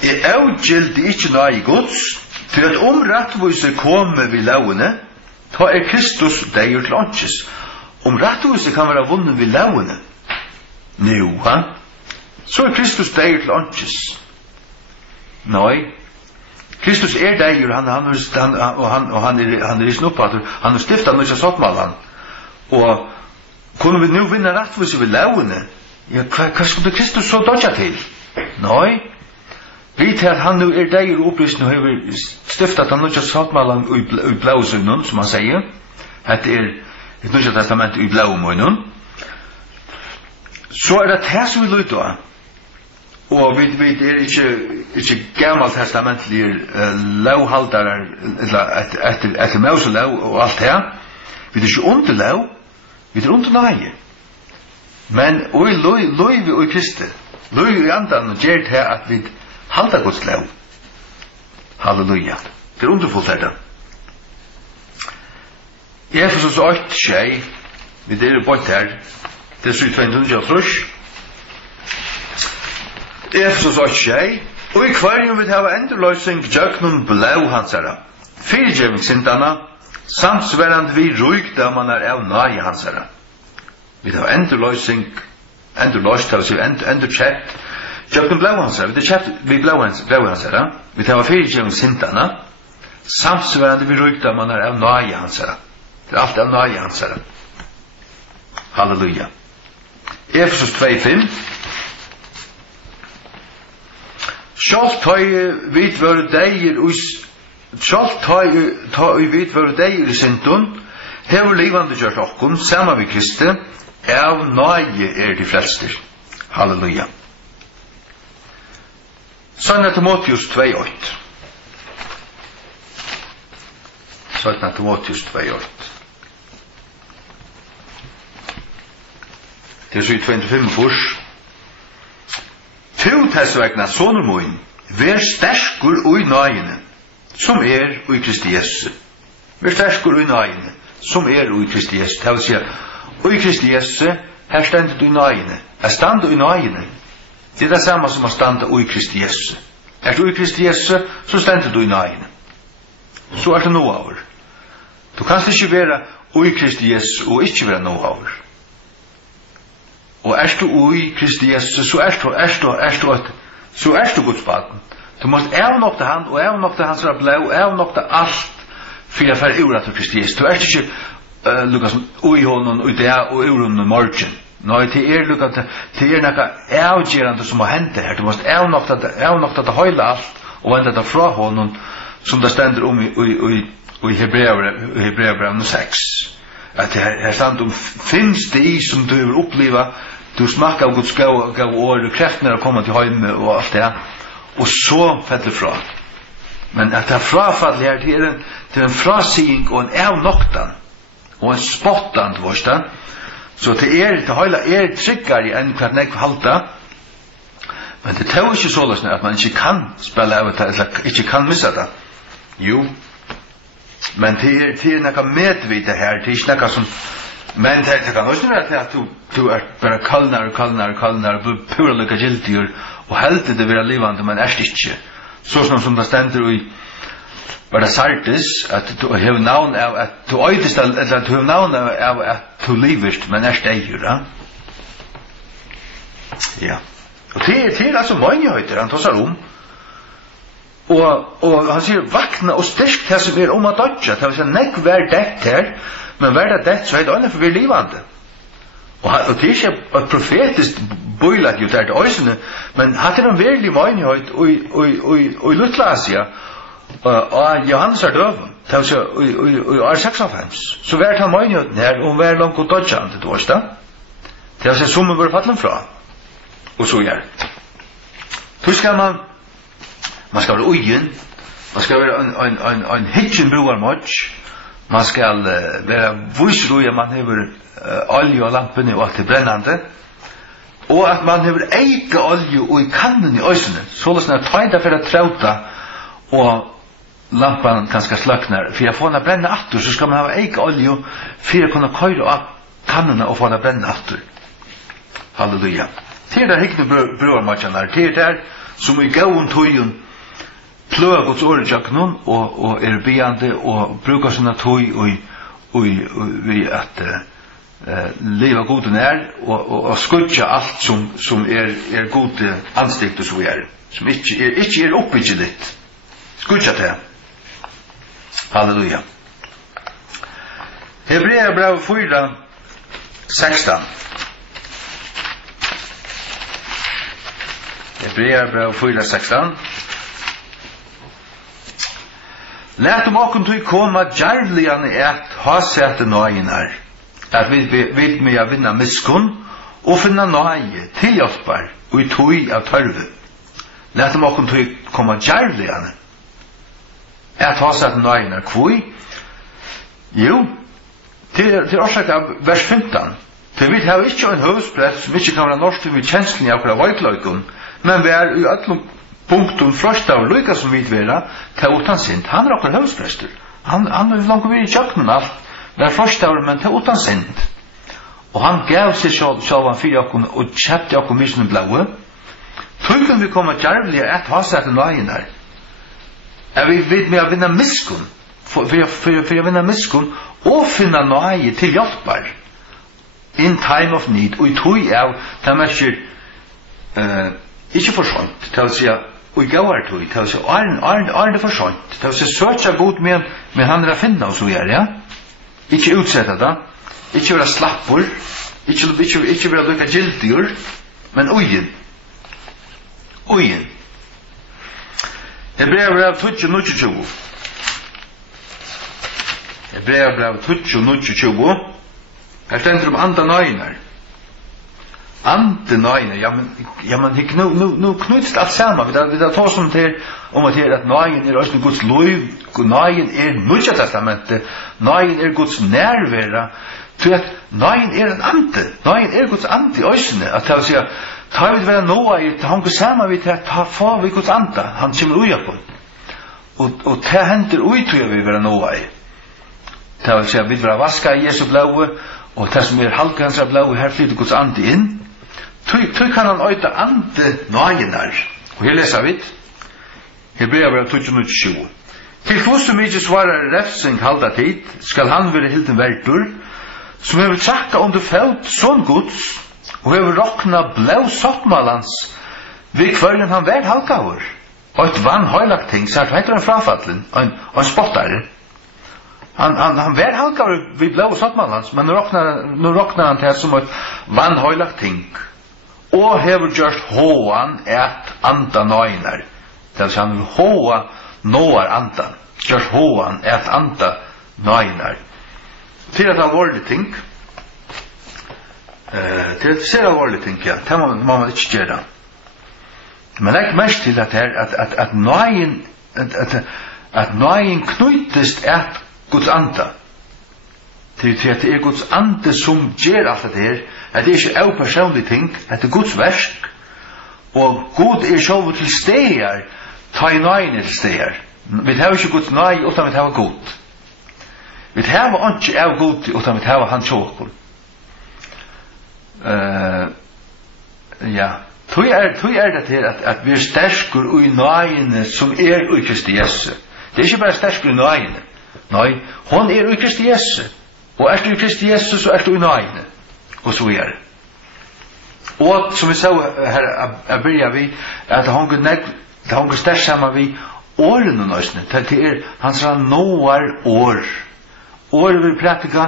Avgjeldi ikkje náði Guds, til at rattvise komme vi lauene, ta Kristus deir til åndsjes. Rattvise kan være vunnen vi lauene. Nu, så Kristus deir til åndsjes. Nei. Kristus deir, han er i snuppater, han stiftet nøysa sottmallan. Og kunne vi nu vinne rattvise vi lauene, ja, hva skulle Kristus så dodja til? Nei. Vi til at han nu deg opplysning og har stiftet han nødja sattmallan i blåsunnen, som han sier. At det et nødja testament i blåmunnen. Så det som vi lytter av. Og vi ikke gammalt testamentlige lovhaldere, etter Moselov og alt det. Vi ikke under lov, vi under nøye. Men og i løyve og i Kristi, løyve i andan gjør det at vi halda Guds lov. Halleluja. Det underfullt det. I Efesus 8, tjei, vi deler bort her, det er 203. I Efesus 8, tjei, og i kvarjen vil hava endurløysing gjøgnum blau hansara, fyrirgjevingssindana, samsverand vi rujkdamannar av náði hansara. Vi har endurløysing, endurløyst, endurkjæpt, gjøgnum blau hansara, vi har kjæpt vi blau hansara, vi har fyrirgjevingssindana, samsverand vi rujkdamannar av náði hansara. Det er alt av náði hansara. Halleluja. Efesus 2:5. Sjálv tøy vit vøru deir i syndun, hevur livandi gjørt okkum, sama vi Kristi, av náði de frelstir. Halleluja. Sanna Timotheus 2:8. Sanna Timotheus 2:8. Det er 25 fors. Tu tess vegna sonur moin, ver sterkur ui náðini, som ui Kristi Jesu. Ver sterkur ui náðini, som ui Kristi Jesu. Det vil si, ui Kristi Jesu, her stendet ui náðini. Jeg standa ui náðini. Det er det samme som å standa ui Kristi Jesu. Er du ui Kristi Jesu, så stendet ui náðini. Så er det Nóah. Du kanst ikke være ui Kristi Jesu og ikke være Nóah. Og du ui Kristi Jesus, så du Guds barn. Du måst avnokta han, og avnokta hans blau, avnokta alt, for jeg fer ura til Kristi Jesus. Du ikke lukkas ui honom, ui det, og urun morgen. Nei, det lukkas, det nekka avgjerande som må hente her. Du måst avnokta det høyla alt, og venda det fra honom, som det stender i Hebreabrevet 6. At her stand finns det i som du vil oppleva, du smakka av Guds gav år, kreftene kommer til heime og alt det, og så feller fra. Men at det frafall her, det er en frasing og en avnoktan, og en spottan, så det høyla tryggare enn hva nek halda, men det er ikke så løsne at man ikke kan spela av det, eller ikke kan missa det. Jo, men det er nekka medvita her, det er ikke nekka som, men det kan også være at du er bare kallnar, og blir pura lukka gildigur, og heldig det vera livande, men erst ikke. Så som det stender i bare sartis, at du har navn av at du øydest, eller at du har navn av at du livist, men erst eier, ja. Og det er altså møgnehøyter han tåsar og han sier vakna og styrk det som er å dodja, det vil si nek vær dett her, men vær det dett så er det øyne for vi er livande. Og det er ikke et profetisk bøylag jo der til øysene, men hatt er en verlig møgnehøyt og i Lutlasia, og Johannes er døven, det vil si i år 56, så vær det møgnehøyten her, og vær langt og dodja han til torsdag, det vil si som vi bør fattelen fra, og så gjør. Så skal man skal være ugen, man skal være en hitjen bruarmodj, man skal være vusrui, man hever olje og lampene og alt det brennande, og at man hever eike olje og i kannen i øysene, så løsne at tøyda for å trauta, og lampan kanskje sløknar, for å få henne brenne atter, så skal man ha eike olje for å kunne køyre av kannene og få henne brenne atter. Halleluja. Det er hikkne bruarmodjanar, det er der som i gauun tøyen pløa Guds ord i gjøgnum og beande og brukar sina tøy og vi at leva gode nær og skutja alt som er gode anstikt og så vi som ikke er oppbygget litt. Skutja det. Halleluja. Hebreabrevet 4:16. Hebreerbrev 4:16. Lät okkum til koma djærligan ha sete náðinar, at vi med vinna miskun og finna náði til hjelpar og i tøy av tørve. Lät okkum til koma djærligan ha sete náðinar. Kvoi? Jo, til årsak av vers 15. Til vi har ikke en høvsprett som ikke kan være norsk til vi kjenslen i akkurat veitløykun, men vi er i öllum punktum frøst av lykka som vi vera til utan sint. Han er akkurat høvsprester. Han er langt vi i gjøgnum alt. Vi er frøst av men til utan sint. Og han gav seg sjálvan fyrir okkum og kjæpti okkum visnum blaue. Tøyken vi koma djærvlig at ha seg til náðinar. Er vi vid med å vinna miskun, for å vinna miskun og finna náði til hjelpar in time of need, og i tøy av det merker ikke for sånt, til å si og i gauar tøy, til å si er det for sånt, til å si søtja god men han er å finne og så ja. Ikke utsetta det, ikke være slappur, ikke være lukka gildigur, men ugen. Hebreerbrev 12:29. Hebreerbrev 12:29. Her stendur anda náðinar. Ande náðinar, ja men nu knutst alt saman. Vi da tar som til at náðin er også Guds lov, náðin er Nýja testamentet, náðin Guds nærvera, til at náðin en ande, náðin Guds ande i øysene, at det vil si ta vi vera Nóah, ta hangur saman vi til at ta få vi Guds anda, han kommer ui okkom, og ta hender ui til vi vera Nóah. Det vil si vi vera vaska i Jesu blaue, og det som halka hans blaue, her flyter Guds ande inn. Tøy kan han øyta ande náðinar. Og her leser vi Hebreerbrev 12:20. Til hvussu mykje svarar refsing halda tid, skal han være hilden verdur, som hever trakka under felt sånn Guds, og hever rokna blau sottmalans, vi kvørjen han vær halkaur, og et vann høylagt ting, så heter han frafallen, og en spottare. Han vær halkaur vi blau sottmalans, men nu roknar han til som et vann høylagt ting, og hever gjørst håan et anda náðinar. Det vil si han vil hoa Nóar andan, gjørst håan et anda náðinar. Til et alvorlig ting, til et ser alvorlig ting, ja, det må man ikke gjøre. Men legg mest til at náðin knutist et Guds anda. Til at det Guds ande som gjør alt det her, at det ikke er personlig ting, at det Guds versk, og Gud sjálv til stegar, ta i náðin til stegar. Vi har ikke Guds náð utan vi har Gud. Vi har ikke av Gud utan vi har han sjåkul. Ja, tog det til at vi stersker ui náðine som ui Kristi Jesu. Det ikke bare stersker ui náðine. Nei, hon ui Kristi Jesu. Og ui Kristi Jesu, så ui náðine. Og så det. Og som vi sa her, byrja vi, at hon går stersk saman vi årene nøysene. Det hans Nóar år. Året vil pratika,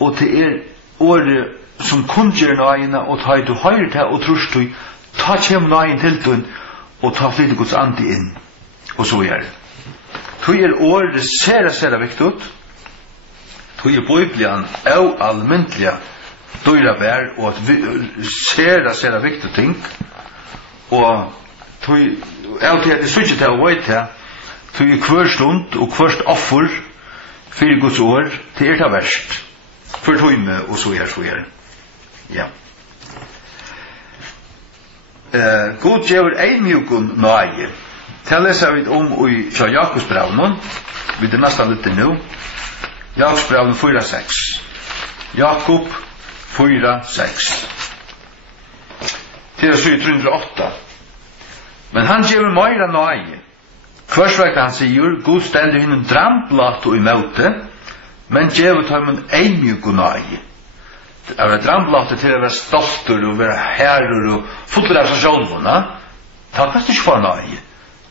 og det året som kunngjør náðina, og ta du høyre til, og trus du, ta kjem náðin til du, og ta flytte Guds ande inn. Og så det. Tog året sera viktig, tog Bibelen og almyndelig døyra vær, og sera viktig ting, og tog til at det sykje til å vite, tog hver stund og hvert offer fyrir Guds år, til det verst, for tøyme, og så ja. God gjør ein mjukun náði. Det leser vi i Jakobsbrevnen, vi er nesten litt nå, Jakobsbrevnen 4:6. Jakob 4:6. Til 308. Men han gjør meira náði. Hversvekta han sier, God stendur hinn dramblat og i møte, men gjør tøymen ein mjukun náði. Å være dramblat til å være stoltur og være herrer og fuller av seg sjálvuna, da kan du ikke få náði.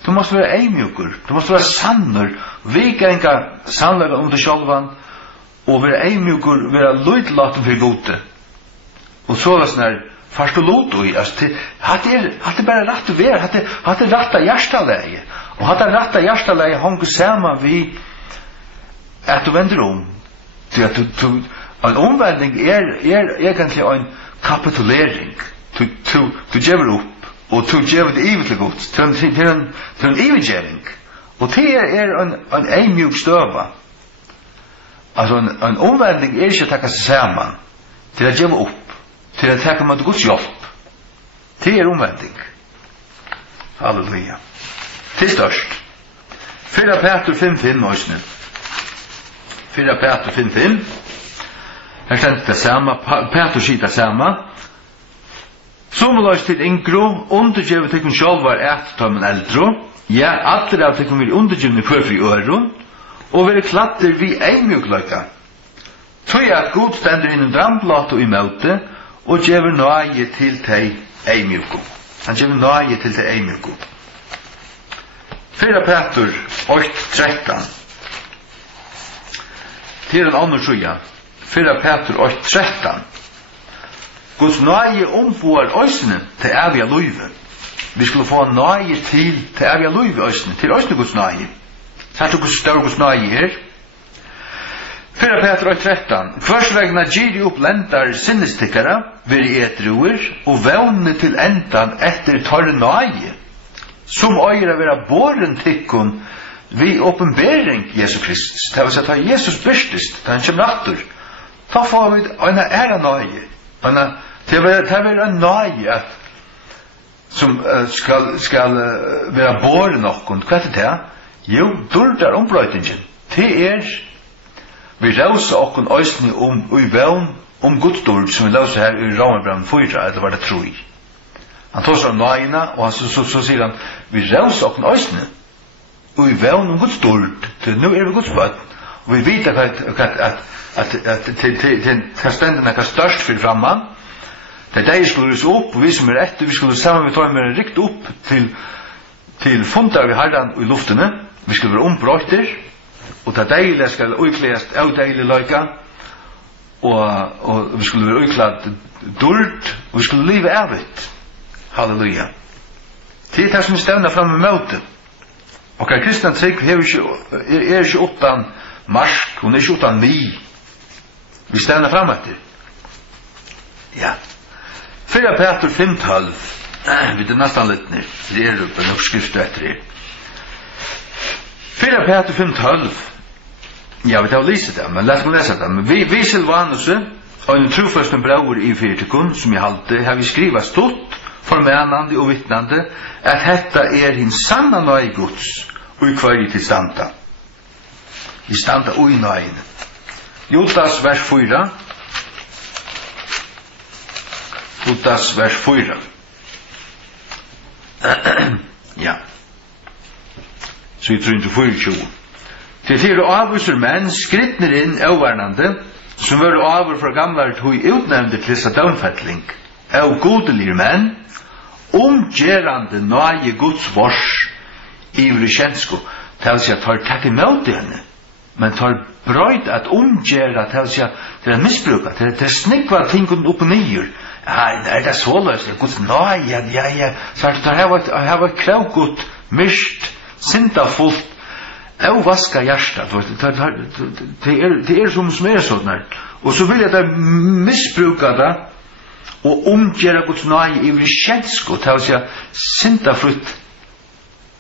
Du måste vara eimjukur, du måste vara sannur, vika enka sannlega under sjálvan, og vara eimjukur, vara lydlaten fyrir gode. Og så var sånn her Fast du lot i, alltså det bara rätt att vara, att det rätta hjärtaläge. Och att det rätta hjärtaläge hänger samman vi att du vänder om. Till att du en omvändning är egentligen en kapitulering. Du ger upp och du ger det evigt gott till en evigering. Och det är en mjuk stöva. Alltså en omvändning är inte att taka sig samman till att ge upp. Till att taka med Guds hjälp. Det är omvändning. Halleluja. Till störst. 4 Peter 5:5 också. 4 Peter 5:5. Här ständer det samma. Peter säger det samma. Som lös till inkro, undergivet till själva att ta men äldre. Ja, alla av det vill undergivna för fri öron. Och vill klatter vi einmjuklöka. Tror jag att Gud ständer inom dramblat och imöte. Og gjør náði til teg eimjuku. Han gjør náði til teg eimjuku. 4 Peter 8:13. Til en annen sjuja. 4 Peter 8:13. Guds náði omboar øysene til evige løyve. Vi skulle få náði til evige løyve øysene. Til øysene Guds náði. Her tog Guds náði her. 4 Peter 8:13. Hvers vegna giri upp lendar sinnestikkara, veri etruer, og vevne til endan etter torre náði, som øyra vera boren tikkun vi åpenbering Jesu Kristus. Det vil si at Jesus byrstist, da han kommer nattur, da får vi en æra náði. Det vil en náði som skal vera boren okkun. Hva er det? Jo, durdar ombrøytingen. Det vi rausa okkum øysni i vevn Guds dord, som vi rausa her i Romerbrevet 4, eller var det 3. Han tar seg náðina, og så sier han, vi rausa okkum øysni i vevn Guds dord, til nu vi Guds bøtt, og vi vet at det stendur nekka størst fyrir framman, det deg skulle rys opp, og vi som etter, vi skulle sammen med tøymer rikt opp til fundar vi Harran i luftene, vi skulle være ombrøyter, og det deilige skal utklæst av deilig løyka, og vi skulle være utkladd dård, og vi skulle live evigt. Halleluja. Det det som stevner fram med møte. Og hver kristna trygg er ikke utan marsk, hun er ikke utan mi. Vi stevner fram etter. Ja. 4 Peter 5:12. Vi er nesten litt ned. Det er oppe nok skrift etter det. 4 Peter 5:12. Ja, vi tar og lyser det, men lett meg lese det. Men vi Silvanuse, og en troføsten brauer i fyrtikon, som jeg halte, har vi skriva stort, formenande og vittnande, at detta er hin sanna nøy Guds, og i kvar til Standa. I Standa og i nøyene. Judas vers 4. Judas vers 4. Ja. Så i 324. Til avviser menn skrittner inn avvernande, som var avver fra gamlar tog utnevnte til dessa dømfelling, av godelige menn, omgerande nøye Guds vors ivrig kjensko, til å si at tar takk imot henne, men tar brøyd at omgera til å misbruka, til å snikva tingene opp og nyer. Ja, det så løslig, Guds nøye, ja, så det har vært krevgott, mist, sintafullt, og vaska hjärsta, det er som sånn her. Og så vil jeg da misbruka det, og omgjøre Guds nøye i vri kjensko, til å si syndafrutt,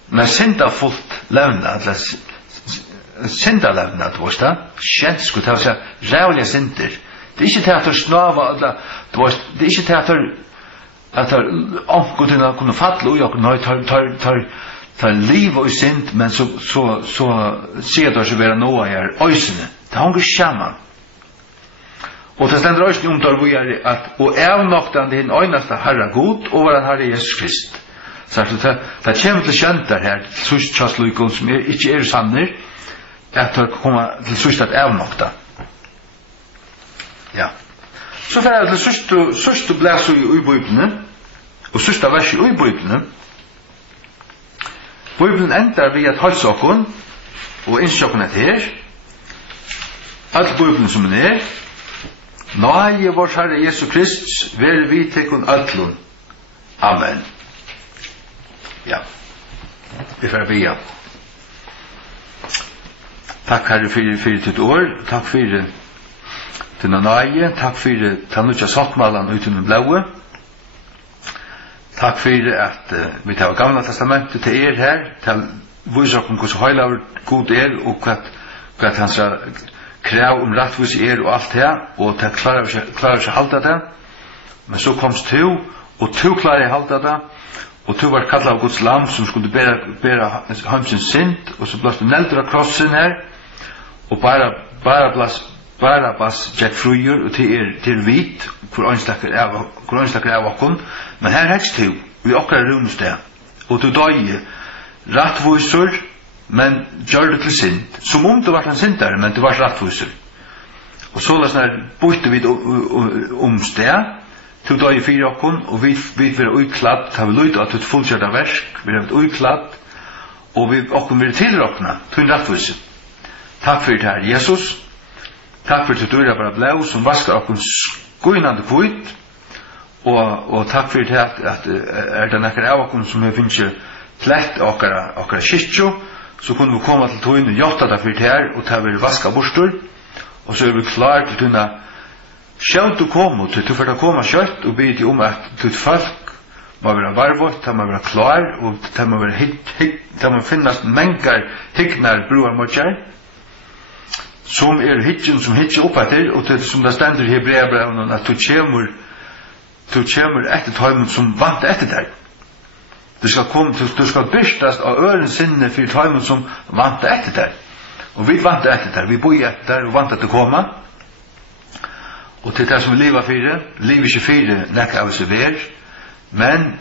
men syndafullt levna, syndalevna, kjensko, til å si rævlige synder. Det er ikke til at snava, det er ikke til at anker kunne falle ui okkur, nøy, tar liv og synd, men så sier det ikke være Nóah her øysene. Det hanger sammen. Og det stender øysene omtar vi at og avnoktande den øyneste Herre God og var Herre Jesus Krist. Så det kommer til kjønter her, til kjøstløykon som ikke er sanner, at det kommer til sørst at avnokta. Ja. Så får jeg til sørst å blæse i Bibelen, og sørst av verset i Bibelen. Bibelen endar vi at halsåkon, og innsåkon er her. Alt Bibelen som er, Náði vår Herre Jesu Krist, veri vi tekun öllum. Amen. Ja, vi får be. Takk Herre fyrir ditt år, takk fyrir dina náði, takk fyrir tanutja sáttmálan utan blaue. Takk fyrir at vi tar gamla testamentet til her, til viser okkum hvordan høylaver god og hva hans krav rattvis og alt her, og til klarer seg halda det. Men så komst du, og du klarer halda det, og du var kallet av Guds lam som skulle bæra hamsins synd, og så blåst du neldur av krossen her, og bara gikk frujur, og til vit, hvor ønslaker av okkum, men her hekst du, vi okkar rumsted, og du døye, rattvisur, men gjør det til synd, som om du var en syndare, men du var rattvisur. Og så bytte vi sted, du døye fyrir okkum, og vi var utkladd, har vi lytt at du fullkjørda versk, vi har vært utkladd, og okkum vi tilrokna, til rattvisur. Takk fyrir det her, Jesus. Takk fyrir du er bare blau, som vaskar okkum skuinande kvitt, og takk fyrir det at det nekkar av okkum som vi finner plett okkara kyrkjo, så kunne vi komme til tøyne og gjøre det for det her, og ta vi vaska bostor, og så vi klar til tøyne sjønt å komme, til for å komme kjøtt, og be til at til folk må være varvått, ta må være klar, og ta må være ta må finnes mengar higgnar broarmodjar, som higgjen som higgjer opp etter, og til som det stender i Hebreabrevnen, at du kommer etter tøymen som vant etter deg. Du skal byrstast av øren sinne for tøymen som vant etter deg. Og vi vant etter deg, vi bor etter deg og vant etter å komme. Og til det som vi lever ikke fire, nekka av oss ver, men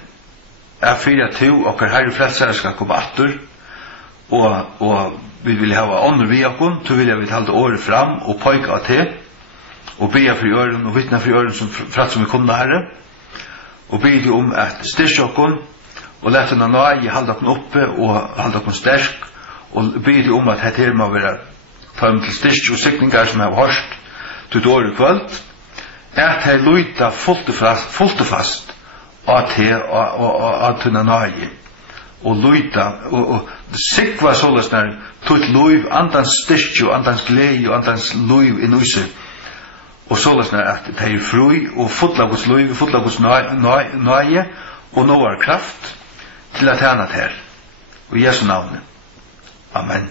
er fire to, og Herre frelsere skal komme atter, og vi vil ha ånder vi okkom, så vil vi halde året fram, og poika av til, og be for øren, og vittna for øren som vi kunne Herre, og be til at styrke okkom, og lett henne nøye, halde okkom oppe, og halde okkom sterk, og be til at her må være tøym til styrke og sikningar som har hørst til året kvöld, at her løyta fullt og fast av til og henne nøye, og løyta, og sikva såles når tutt løyv, andans styrke, og andans glede, og andans løyv i nøyse, og såles når at det er fri, og full av Guds løyv, full av Guds nøye, og Nóah kraft, til at henne her. Og i Jesu navn. Amen.